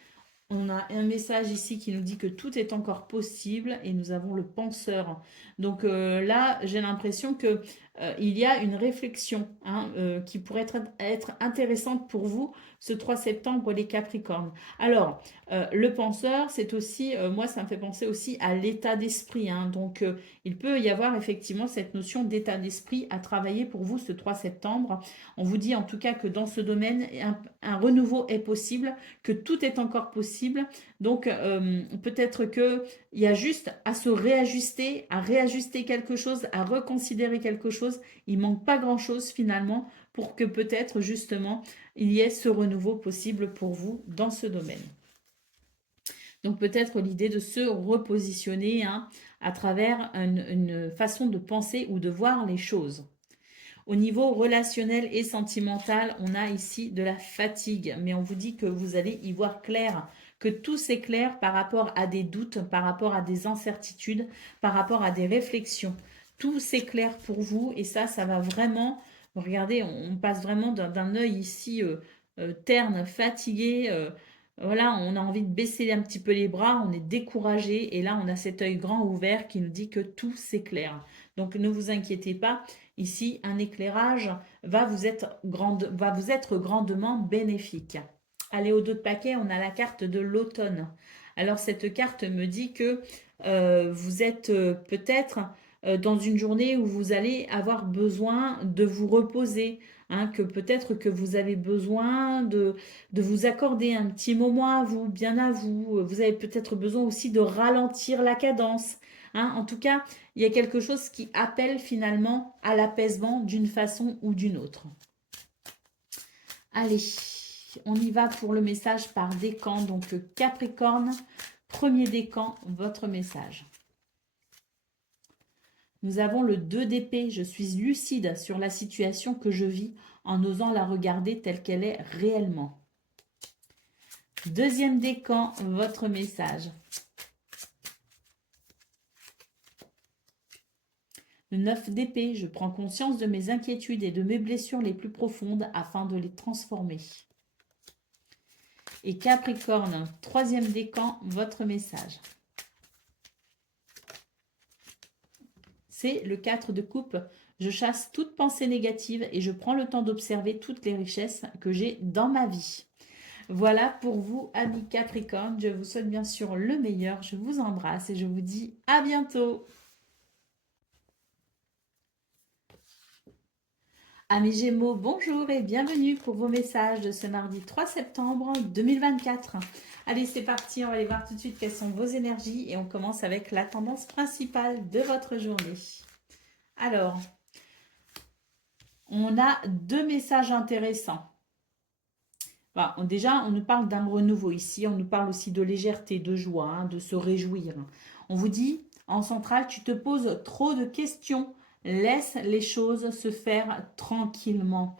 On a un message ici qui nous dit que tout est encore possible et nous avons le penseur. Donc là, j'ai l'impression que il y a une réflexion hein, qui pourrait être intéressante pour vous ce 3 septembre, les Capricornes. Alors, le penseur, c'est aussi, moi, ça me fait penser aussi à l'état d'esprit. Hein. Donc, il peut y avoir effectivement cette notion d'état d'esprit à travailler pour vous ce 3 septembre. On vous dit en tout cas que dans ce domaine, un renouveau est possible, que tout est encore possible. Donc, peut-être qu'il y a juste à se réajuster, à réajuster quelque chose, à reconsidérer quelque chose. Il manque pas grand-chose finalement pour que peut-être justement il y ait ce renouveau possible pour vous dans ce domaine. Donc peut-être l'idée de se repositionner hein, à travers une façon de penser ou de voir les choses. Au niveau relationnel et sentimental, on a ici de la fatigue, mais on vous dit que vous allez y voir clair, que tout s'éclaire par rapport à des doutes, par rapport à des incertitudes, par rapport à des réflexions. Tout s'éclaire pour vous et ça va vraiment, regardez, on passe vraiment d'un œil ici terne, fatigué, voilà, on a envie de baisser un petit peu les bras, on est découragé et là on a cet œil grand ouvert qui nous dit que tout s'éclaire. Donc ne vous inquiétez pas, ici un éclairage va vous être grandement bénéfique. Allez, au dos de paquet, on a la carte de l'automne. Alors cette carte me dit que vous êtes peut-être dans une journée où vous allez avoir besoin de vous reposer, hein, que peut-être que vous avez besoin de vous accorder un petit moment à vous, bien à vous. Vous avez peut-être besoin aussi de ralentir la cadence. Hein. En tout cas, il y a quelque chose qui appelle finalement à l'apaisement d'une façon ou d'une autre. Allez, on y va pour le message par décan. Donc Capricorne, premier décan, votre message. Nous avons le 2 d'épée. Je suis lucide sur la situation que je vis en osant la regarder telle qu'elle est réellement. Deuxième décan, votre message. Le 9 d'épée, je prends conscience de mes inquiétudes et de mes blessures les plus profondes afin de les transformer. Et Capricorne, troisième décan, votre message. C'est le 4 de coupe. Je chasse toute pensée négative et je prends le temps d'observer toutes les richesses que j'ai dans ma vie. Voilà pour vous, amis Capricorne. Je vous souhaite bien sûr le meilleur. Je vous embrasse et je vous dis à bientôt. Amis Gémeaux, bonjour et bienvenue pour vos messages de ce mardi 3 septembre 2024. Allez, c'est parti, on va aller voir tout de suite quelles sont vos énergies et on commence avec la tendance principale de votre journée. Alors, on a deux messages intéressants. Enfin, déjà, on nous parle d'un renouveau ici, on nous parle aussi de légèreté, de joie, hein, de se réjouir. On vous dit, en centrale, tu te poses trop de questions. Laisse les choses se faire tranquillement.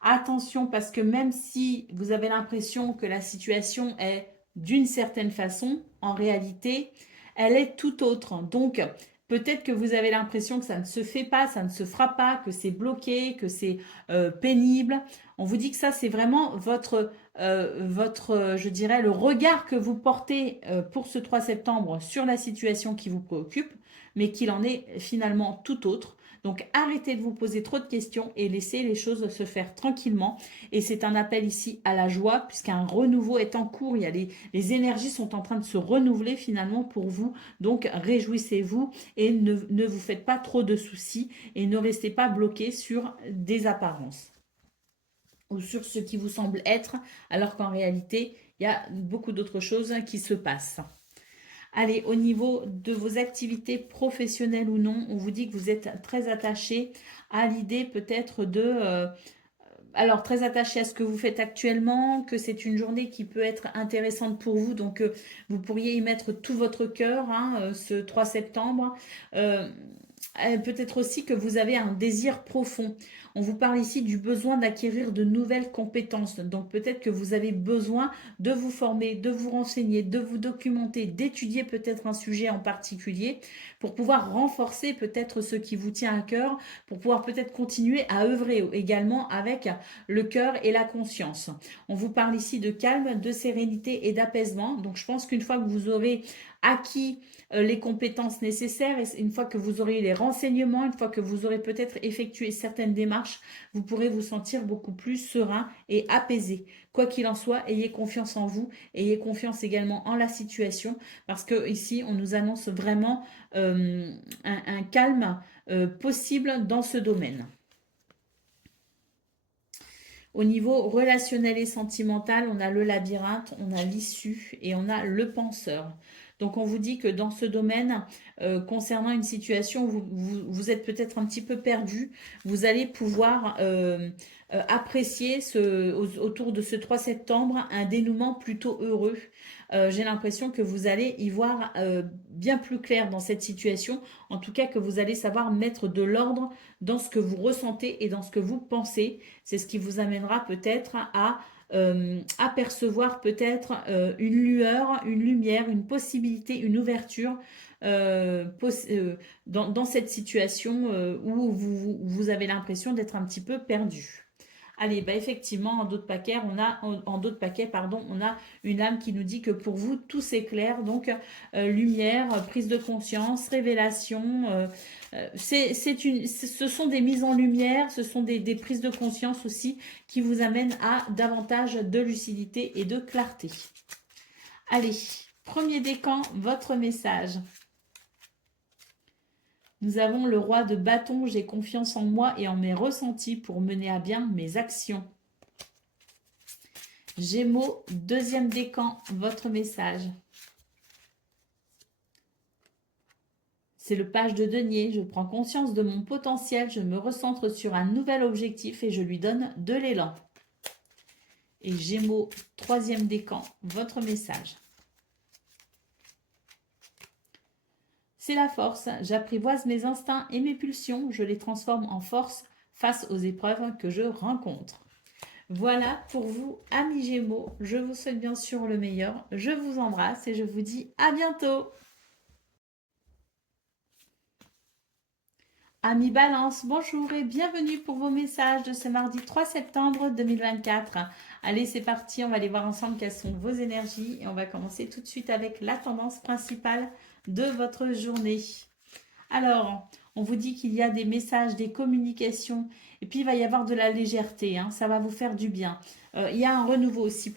Attention parce que même si vous avez l'impression que la situation est d'une certaine façon, en réalité, elle est tout autre. Donc, peut-être que vous avez l'impression que ça ne se fait pas, ça ne se fera pas, que c'est bloqué, que c'est pénible. On vous dit que ça, c'est vraiment votre, je dirais, le regard que vous portez pour ce 3 septembre sur la situation qui vous préoccupe, mais qu'il en est finalement tout autre. Donc arrêtez de vous poser trop de questions et laissez les choses se faire tranquillement. Et c'est un appel ici à la joie puisqu'un renouveau est en cours. Il y a les énergies sont en train de se renouveler finalement pour vous. Donc réjouissez-vous et ne vous faites pas trop de soucis et ne restez pas bloqués sur des apparences ou sur ce qui vous semble être alors qu'en réalité, il y a beaucoup d'autres choses qui se passent. Allez, au niveau de vos activités professionnelles ou non, on vous dit que vous êtes très attaché à l'idée peut-être de alors, très attaché à ce que vous faites actuellement, que c'est une journée qui peut être intéressante pour vous, donc vous pourriez y mettre tout votre cœur, hein, ce 3 septembre. Euh, Peut-être aussi que vous avez un désir profond. On vous parle ici du besoin d'acquérir de nouvelles compétences. Donc peut-être que vous avez besoin de vous former, de vous renseigner, de vous documenter, d'étudier peut-être un sujet en particulier pour pouvoir renforcer peut-être ce qui vous tient à cœur, pour pouvoir peut-être continuer à œuvrer également avec le cœur et la conscience. On vous parle ici de calme, de sérénité et d'apaisement. Donc je pense qu'une fois que vous aurez acquis les compétences nécessaires et une fois que vous aurez les renseignements, une fois que vous aurez peut-être effectué certaines démarches, vous pourrez vous sentir beaucoup plus serein et apaisé. Quoi qu'il en soit, ayez confiance en vous, ayez confiance également en la situation parce que ici on nous annonce vraiment un calme possible dans ce domaine. Au niveau relationnel et sentimental, on a le labyrinthe, on a l'issue et on a le penseur. Donc on vous dit que dans ce domaine, concernant une situation où vous êtes peut-être un petit peu perdu, vous allez pouvoir apprécier autour de ce 3 septembre un dénouement plutôt heureux. J'ai l'impression que vous allez y voir bien plus clair dans cette situation, en tout cas que vous allez savoir mettre de l'ordre dans ce que vous ressentez et dans ce que vous pensez. C'est ce qui vous amènera peut-être à apercevoir peut-être une lueur, une lumière, une possibilité, une ouverture dans cette situation où vous avez l'impression d'être un petit peu perdu. Allez, bah effectivement, en d'autres paquets, pardon, on a une âme qui nous dit que pour vous, tout s'éclaire. Donc, lumière, prise de conscience, révélation. Ce sont des mises en lumière, ce sont des prises de conscience aussi qui vous amènent à davantage de lucidité et de clarté. Allez, premier décan, votre message. Nous avons le roi de bâton, j'ai confiance en moi et en mes ressentis pour mener à bien mes actions. Gémeaux, deuxième décan, votre message. C'est le page de denier, je prends conscience de mon potentiel, je me recentre sur un nouvel objectif et je lui donne de l'élan. Et Gémeaux, troisième décan, votre message. C'est la force, j'apprivoise mes instincts et mes pulsions, je les transforme en force face aux épreuves que je rencontre. Voilà pour vous, amis Gémeaux, je vous souhaite bien sûr le meilleur, je vous embrasse et je vous dis à bientôt. Amis Balance, bonjour et bienvenue pour vos messages de ce mardi 3 septembre 2024. Allez, c'est parti, on va aller voir ensemble quelles sont vos énergies et on va commencer tout de suite avec la tendance principale de votre journée. Alors, on vous dit qu'il y a des messages, des communications et puis il va y avoir de la légèreté, hein, ça va vous faire du bien. Il y a un renouveau aussi,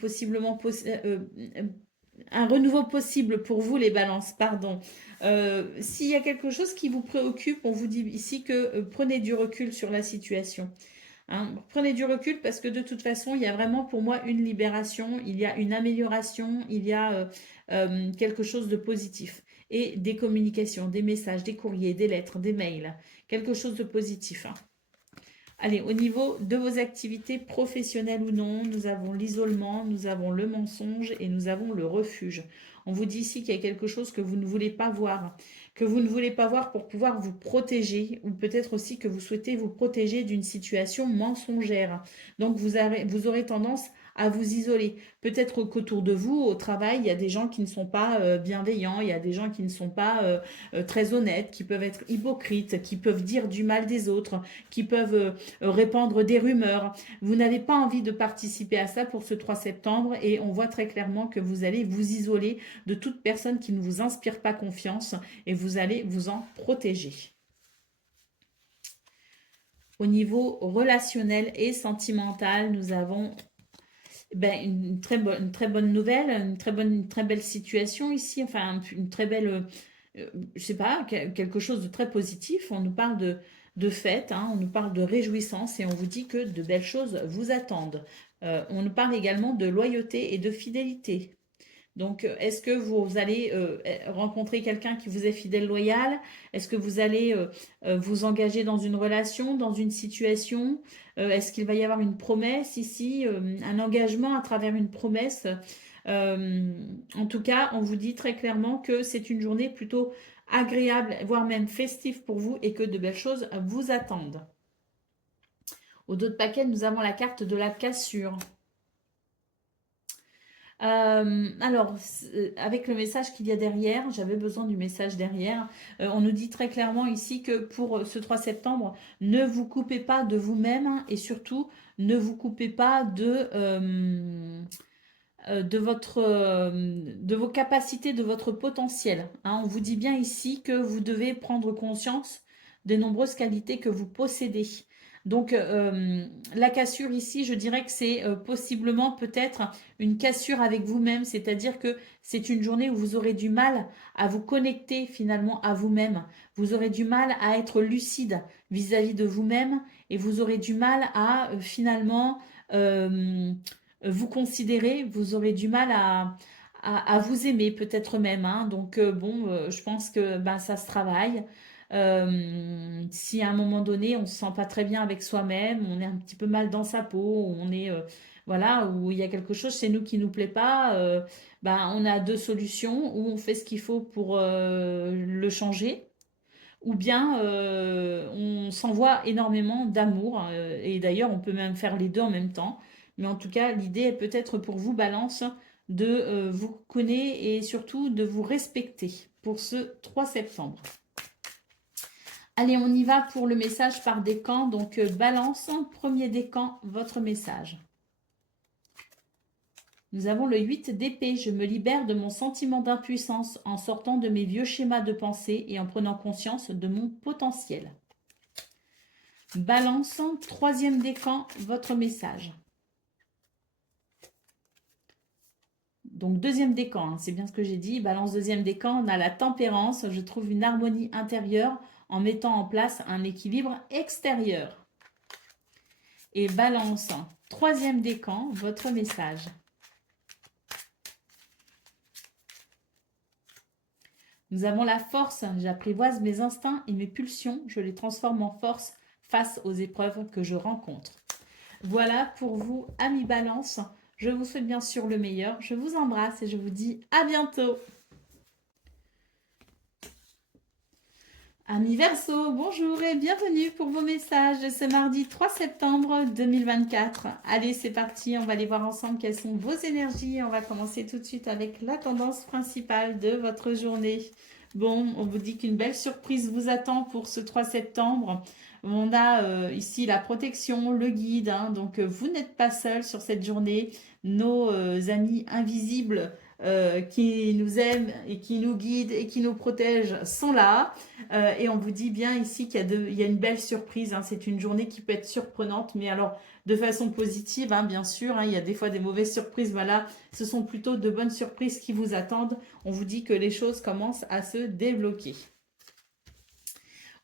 un renouveau possible pour vous les balances, pardon. S'il y a quelque chose qui vous préoccupe, on vous dit ici que prenez du recul sur la situation. Hein. Prenez du recul parce que de toute façon, il y a vraiment pour moi une libération, il y a une amélioration, il y a quelque chose de positif. Et des communications, des messages, des courriers, des lettres, des mails, quelque chose de positif. Hein. Allez, au niveau de vos activités professionnelles ou non, nous avons l'isolement, nous avons le mensonge et nous avons le refuge. On vous dit ici qu'il y a quelque chose que vous ne voulez pas voir, que vous ne voulez pas voir pour pouvoir vous protéger, ou peut-être aussi que vous souhaitez vous protéger d'une situation mensongère. Donc vous aurez tendance à vous isoler. Peut-être qu'autour de vous, au travail, il y a des gens qui ne sont pas bienveillants, il y a des gens qui ne sont pas très honnêtes, qui peuvent être hypocrites, qui peuvent dire du mal des autres, qui peuvent répandre des rumeurs. Vous n'avez pas envie de participer à ça pour ce 3 septembre et on voit très clairement que vous allez vous isoler de toute personne qui ne vous inspire pas confiance et vous allez vous en protéger. Au niveau relationnel et sentimental, nous avons une très bonne nouvelle, une très belle situation ici, enfin une très belle, je sais pas, quelque chose de très positif. On nous parle de fête, hein, on nous parle de réjouissance et on vous dit que de belles choses vous attendent. On nous parle également de loyauté et de fidélité. Donc, est-ce que vous allez rencontrer quelqu'un qui vous est fidèle, loyal? Est-ce que vous allez vous engager dans une relation, dans une situation? Est-ce qu'il va y avoir une promesse ici, un engagement à travers une promesse? Euh, En tout cas, on vous dit très clairement que c'est une journée plutôt agréable, voire même festive pour vous et que de belles choses vous attendent. Au dos de paquet, nous avons la carte de la cassure. Alors, avec le message qu'il y a derrière, j'avais besoin du message derrière. On nous dit très clairement ici que pour ce 3 septembre, ne vous coupez pas de vous-même et surtout, ne vous coupez pas de vos capacités, de votre potentiel. Hein. On vous dit bien ici que vous devez prendre conscience des nombreuses qualités que vous possédez. Donc la cassure ici, je dirais que c'est possiblement peut-être une cassure avec vous-même, c'est-à-dire que c'est une journée où vous aurez du mal à vous connecter finalement à vous-même. Vous aurez du mal à être lucide vis-à-vis de vous-même et vous aurez du mal à finalement vous considérer, vous aurez du mal à vous aimer peut-être même. Hein. Donc bon, je pense que ben, ça se travaille. Si à un moment donné, on ne se sent pas très bien avec soi-même, on est un petit peu mal dans sa peau, on est voilà, où il y a quelque chose chez nous qui nous plaît pas, ben, on a deux solutions, où on fait ce qu'il faut pour le changer, ou bien on s'envoie énormément d'amour, et d'ailleurs on peut même faire les deux en même temps. Mais en tout cas, l'idée est peut-être pour vous, Balance, de vous connaître et surtout de vous respecter pour ce 3 septembre. Allez, on y va pour le message par décan. Donc, Balance, premier décan, votre message. Nous avons le 8 d'épée. Je me libère de mon sentiment d'impuissance en sortant de mes vieux schémas de pensée et en prenant conscience de mon potentiel. Balance, troisième décan, votre message. Donc deuxième décan, hein, c'est bien ce que j'ai dit. Balance, deuxième décan, on a la tempérance. Je trouve une harmonie intérieure en mettant en place un équilibre extérieur. Et Balance, troisième décan, votre message. Nous avons la force. J'apprivoise mes instincts et mes pulsions. Je les transforme en force face aux épreuves que je rencontre. Voilà pour vous, amis Balance. Je vous souhaite bien sûr le meilleur. Je vous embrasse et je vous dis à bientôt. Amis Verseau, bonjour et bienvenue pour vos messages de ce mardi 3 septembre 2024. Allez, c'est parti, on va aller voir ensemble quelles sont vos énergies. On va commencer tout de suite avec la tendance principale de votre journée. Bon, on vous dit qu'une belle surprise vous attend pour ce 3 septembre. On a ici la protection, le guide, hein, donc vous n'êtes pas seul sur cette journée. Nos amis invisibles qui nous aiment et qui nous guident et qui nous protègent sont là. Et on vous dit bien ici qu'il y a une belle surprise. Hein. C'est une journée qui peut être surprenante, mais alors de façon positive, hein, bien sûr. Hein, il y a des fois des mauvaises surprises. Voilà, ce sont plutôt de bonnes surprises qui vous attendent. On vous dit que les choses commencent à se débloquer.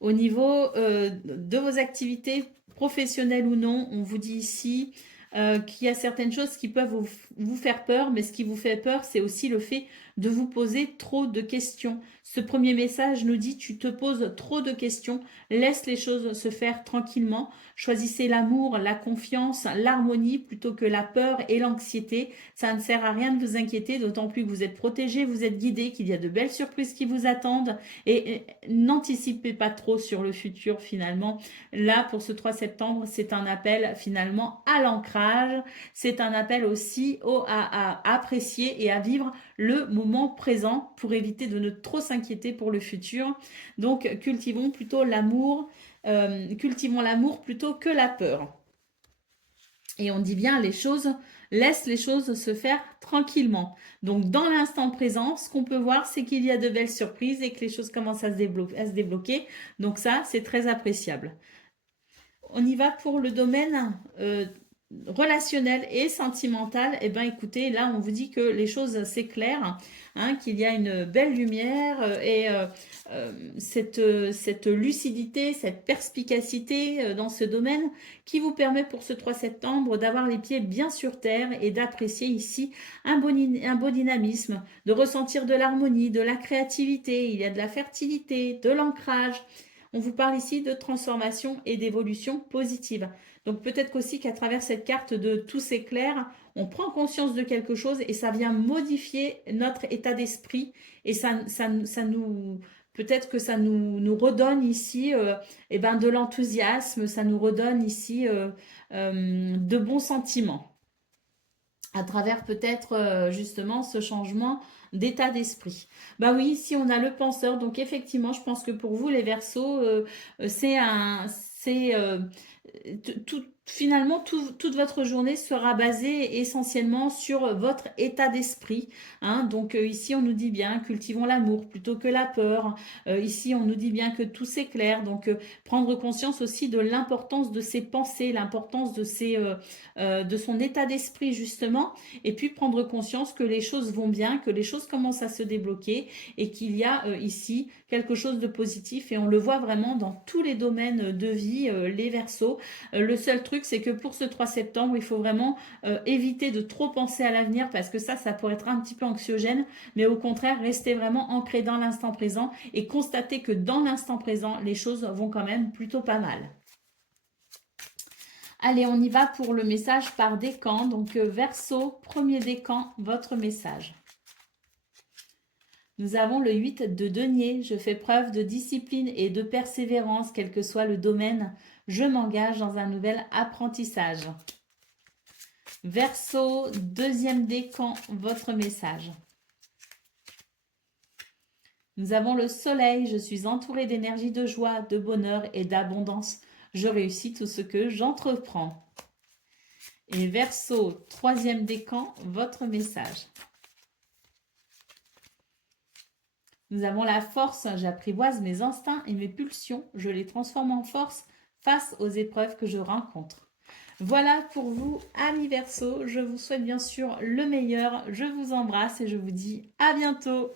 Au niveau de vos activités professionnelles ou non, on vous dit ici qu'il y a certaines choses qui peuvent vous faire peur, mais ce qui vous fait peur, c'est aussi le fait de vous poser trop de questions. Ce premier message nous dit, tu te poses trop de questions, laisse les choses se faire tranquillement, choisissez l'amour, la confiance, l'harmonie plutôt que la peur et l'anxiété. Ça ne sert à rien de vous inquiéter, d'autant plus que vous êtes protégé, vous êtes guidé, qu'il y a de belles surprises qui vous attendent et n'anticipez pas trop sur le futur finalement. Là, pour ce 3 septembre, c'est un appel finalement à l'ancrage, c'est un appel aussi à apprécier et à vivre le moment présent pour éviter de ne trop s'inquiéter pour le futur. Donc, cultivons plutôt l'amour, cultivons l'amour plutôt que la peur. Et on dit bien les choses, laisse les choses se faire tranquillement. Donc dans l'instant présent, ce qu'on peut voir, c'est qu'il y a de belles surprises et que les choses commencent à se débloquer. Donc ça, c'est très appréciable. On y va pour le domaine relationnel et sentimental, eh ben écoutez, là on vous dit que les choses s'éclairent, hein, qu'il y a une belle lumière cette lucidité, cette perspicacité dans ce domaine qui vous permet pour ce 3 septembre d'avoir les pieds bien sur terre et d'apprécier ici un beau dynamisme, de ressentir de l'harmonie, de la créativité, il y a de la fertilité, de l'ancrage. On vous parle ici de transformation et d'évolution positive. Donc peut-être qu'aussi qu'à travers cette carte de tout s'éclaire, on prend conscience de quelque chose et ça vient modifier notre état d'esprit et ça nous peut-être que ça nous redonne ici eh ben, de l'enthousiasme, ça nous redonne ici de bons sentiments à travers peut-être justement ce changement d'état d'esprit. Bah oui, ici on a le penseur, donc effectivement, je pense que pour vous les Verseaux, finalement, toute votre journée sera basée essentiellement sur votre état d'esprit, hein. Donc ici, on nous dit bien, cultivons l'amour plutôt que la peur. Ici, on nous dit bien que tout s'éclaire. Donc, prendre conscience aussi de l'importance de ses pensées, l'importance de son état d'esprit, justement. Et puis, prendre conscience que les choses vont bien, que les choses commencent à se débloquer et qu'il y a ici quelque chose de positif. Et on le voit vraiment dans tous les domaines de vie, les Verseaux. Le seul truc, c'est que pour ce 3 septembre, il faut vraiment éviter de trop penser à l'avenir parce que ça pourrait être un petit peu anxiogène, mais au contraire, rester vraiment ancré dans l'instant présent et constater que dans l'instant présent, les choses vont quand même plutôt pas mal. Allez, on y va pour le message par décan. Donc, Verseau, premier décan, votre message. Nous avons le 8 de denier. Je fais preuve de discipline et de persévérance, quel que soit le domaine. Je m'engage dans un nouvel apprentissage. Verseau, deuxième décan, votre message. Nous avons le soleil. Je suis entourée d'énergie, de joie, de bonheur et d'abondance. Je réussis tout ce que j'entreprends. Et Verseau, troisième décan, votre message. Nous avons la force, j'apprivoise mes instincts et mes pulsions, je les transforme en force face aux épreuves que je rencontre. Voilà pour vous, amis Verseaux, je vous souhaite bien sûr le meilleur, je vous embrasse et je vous dis à bientôt.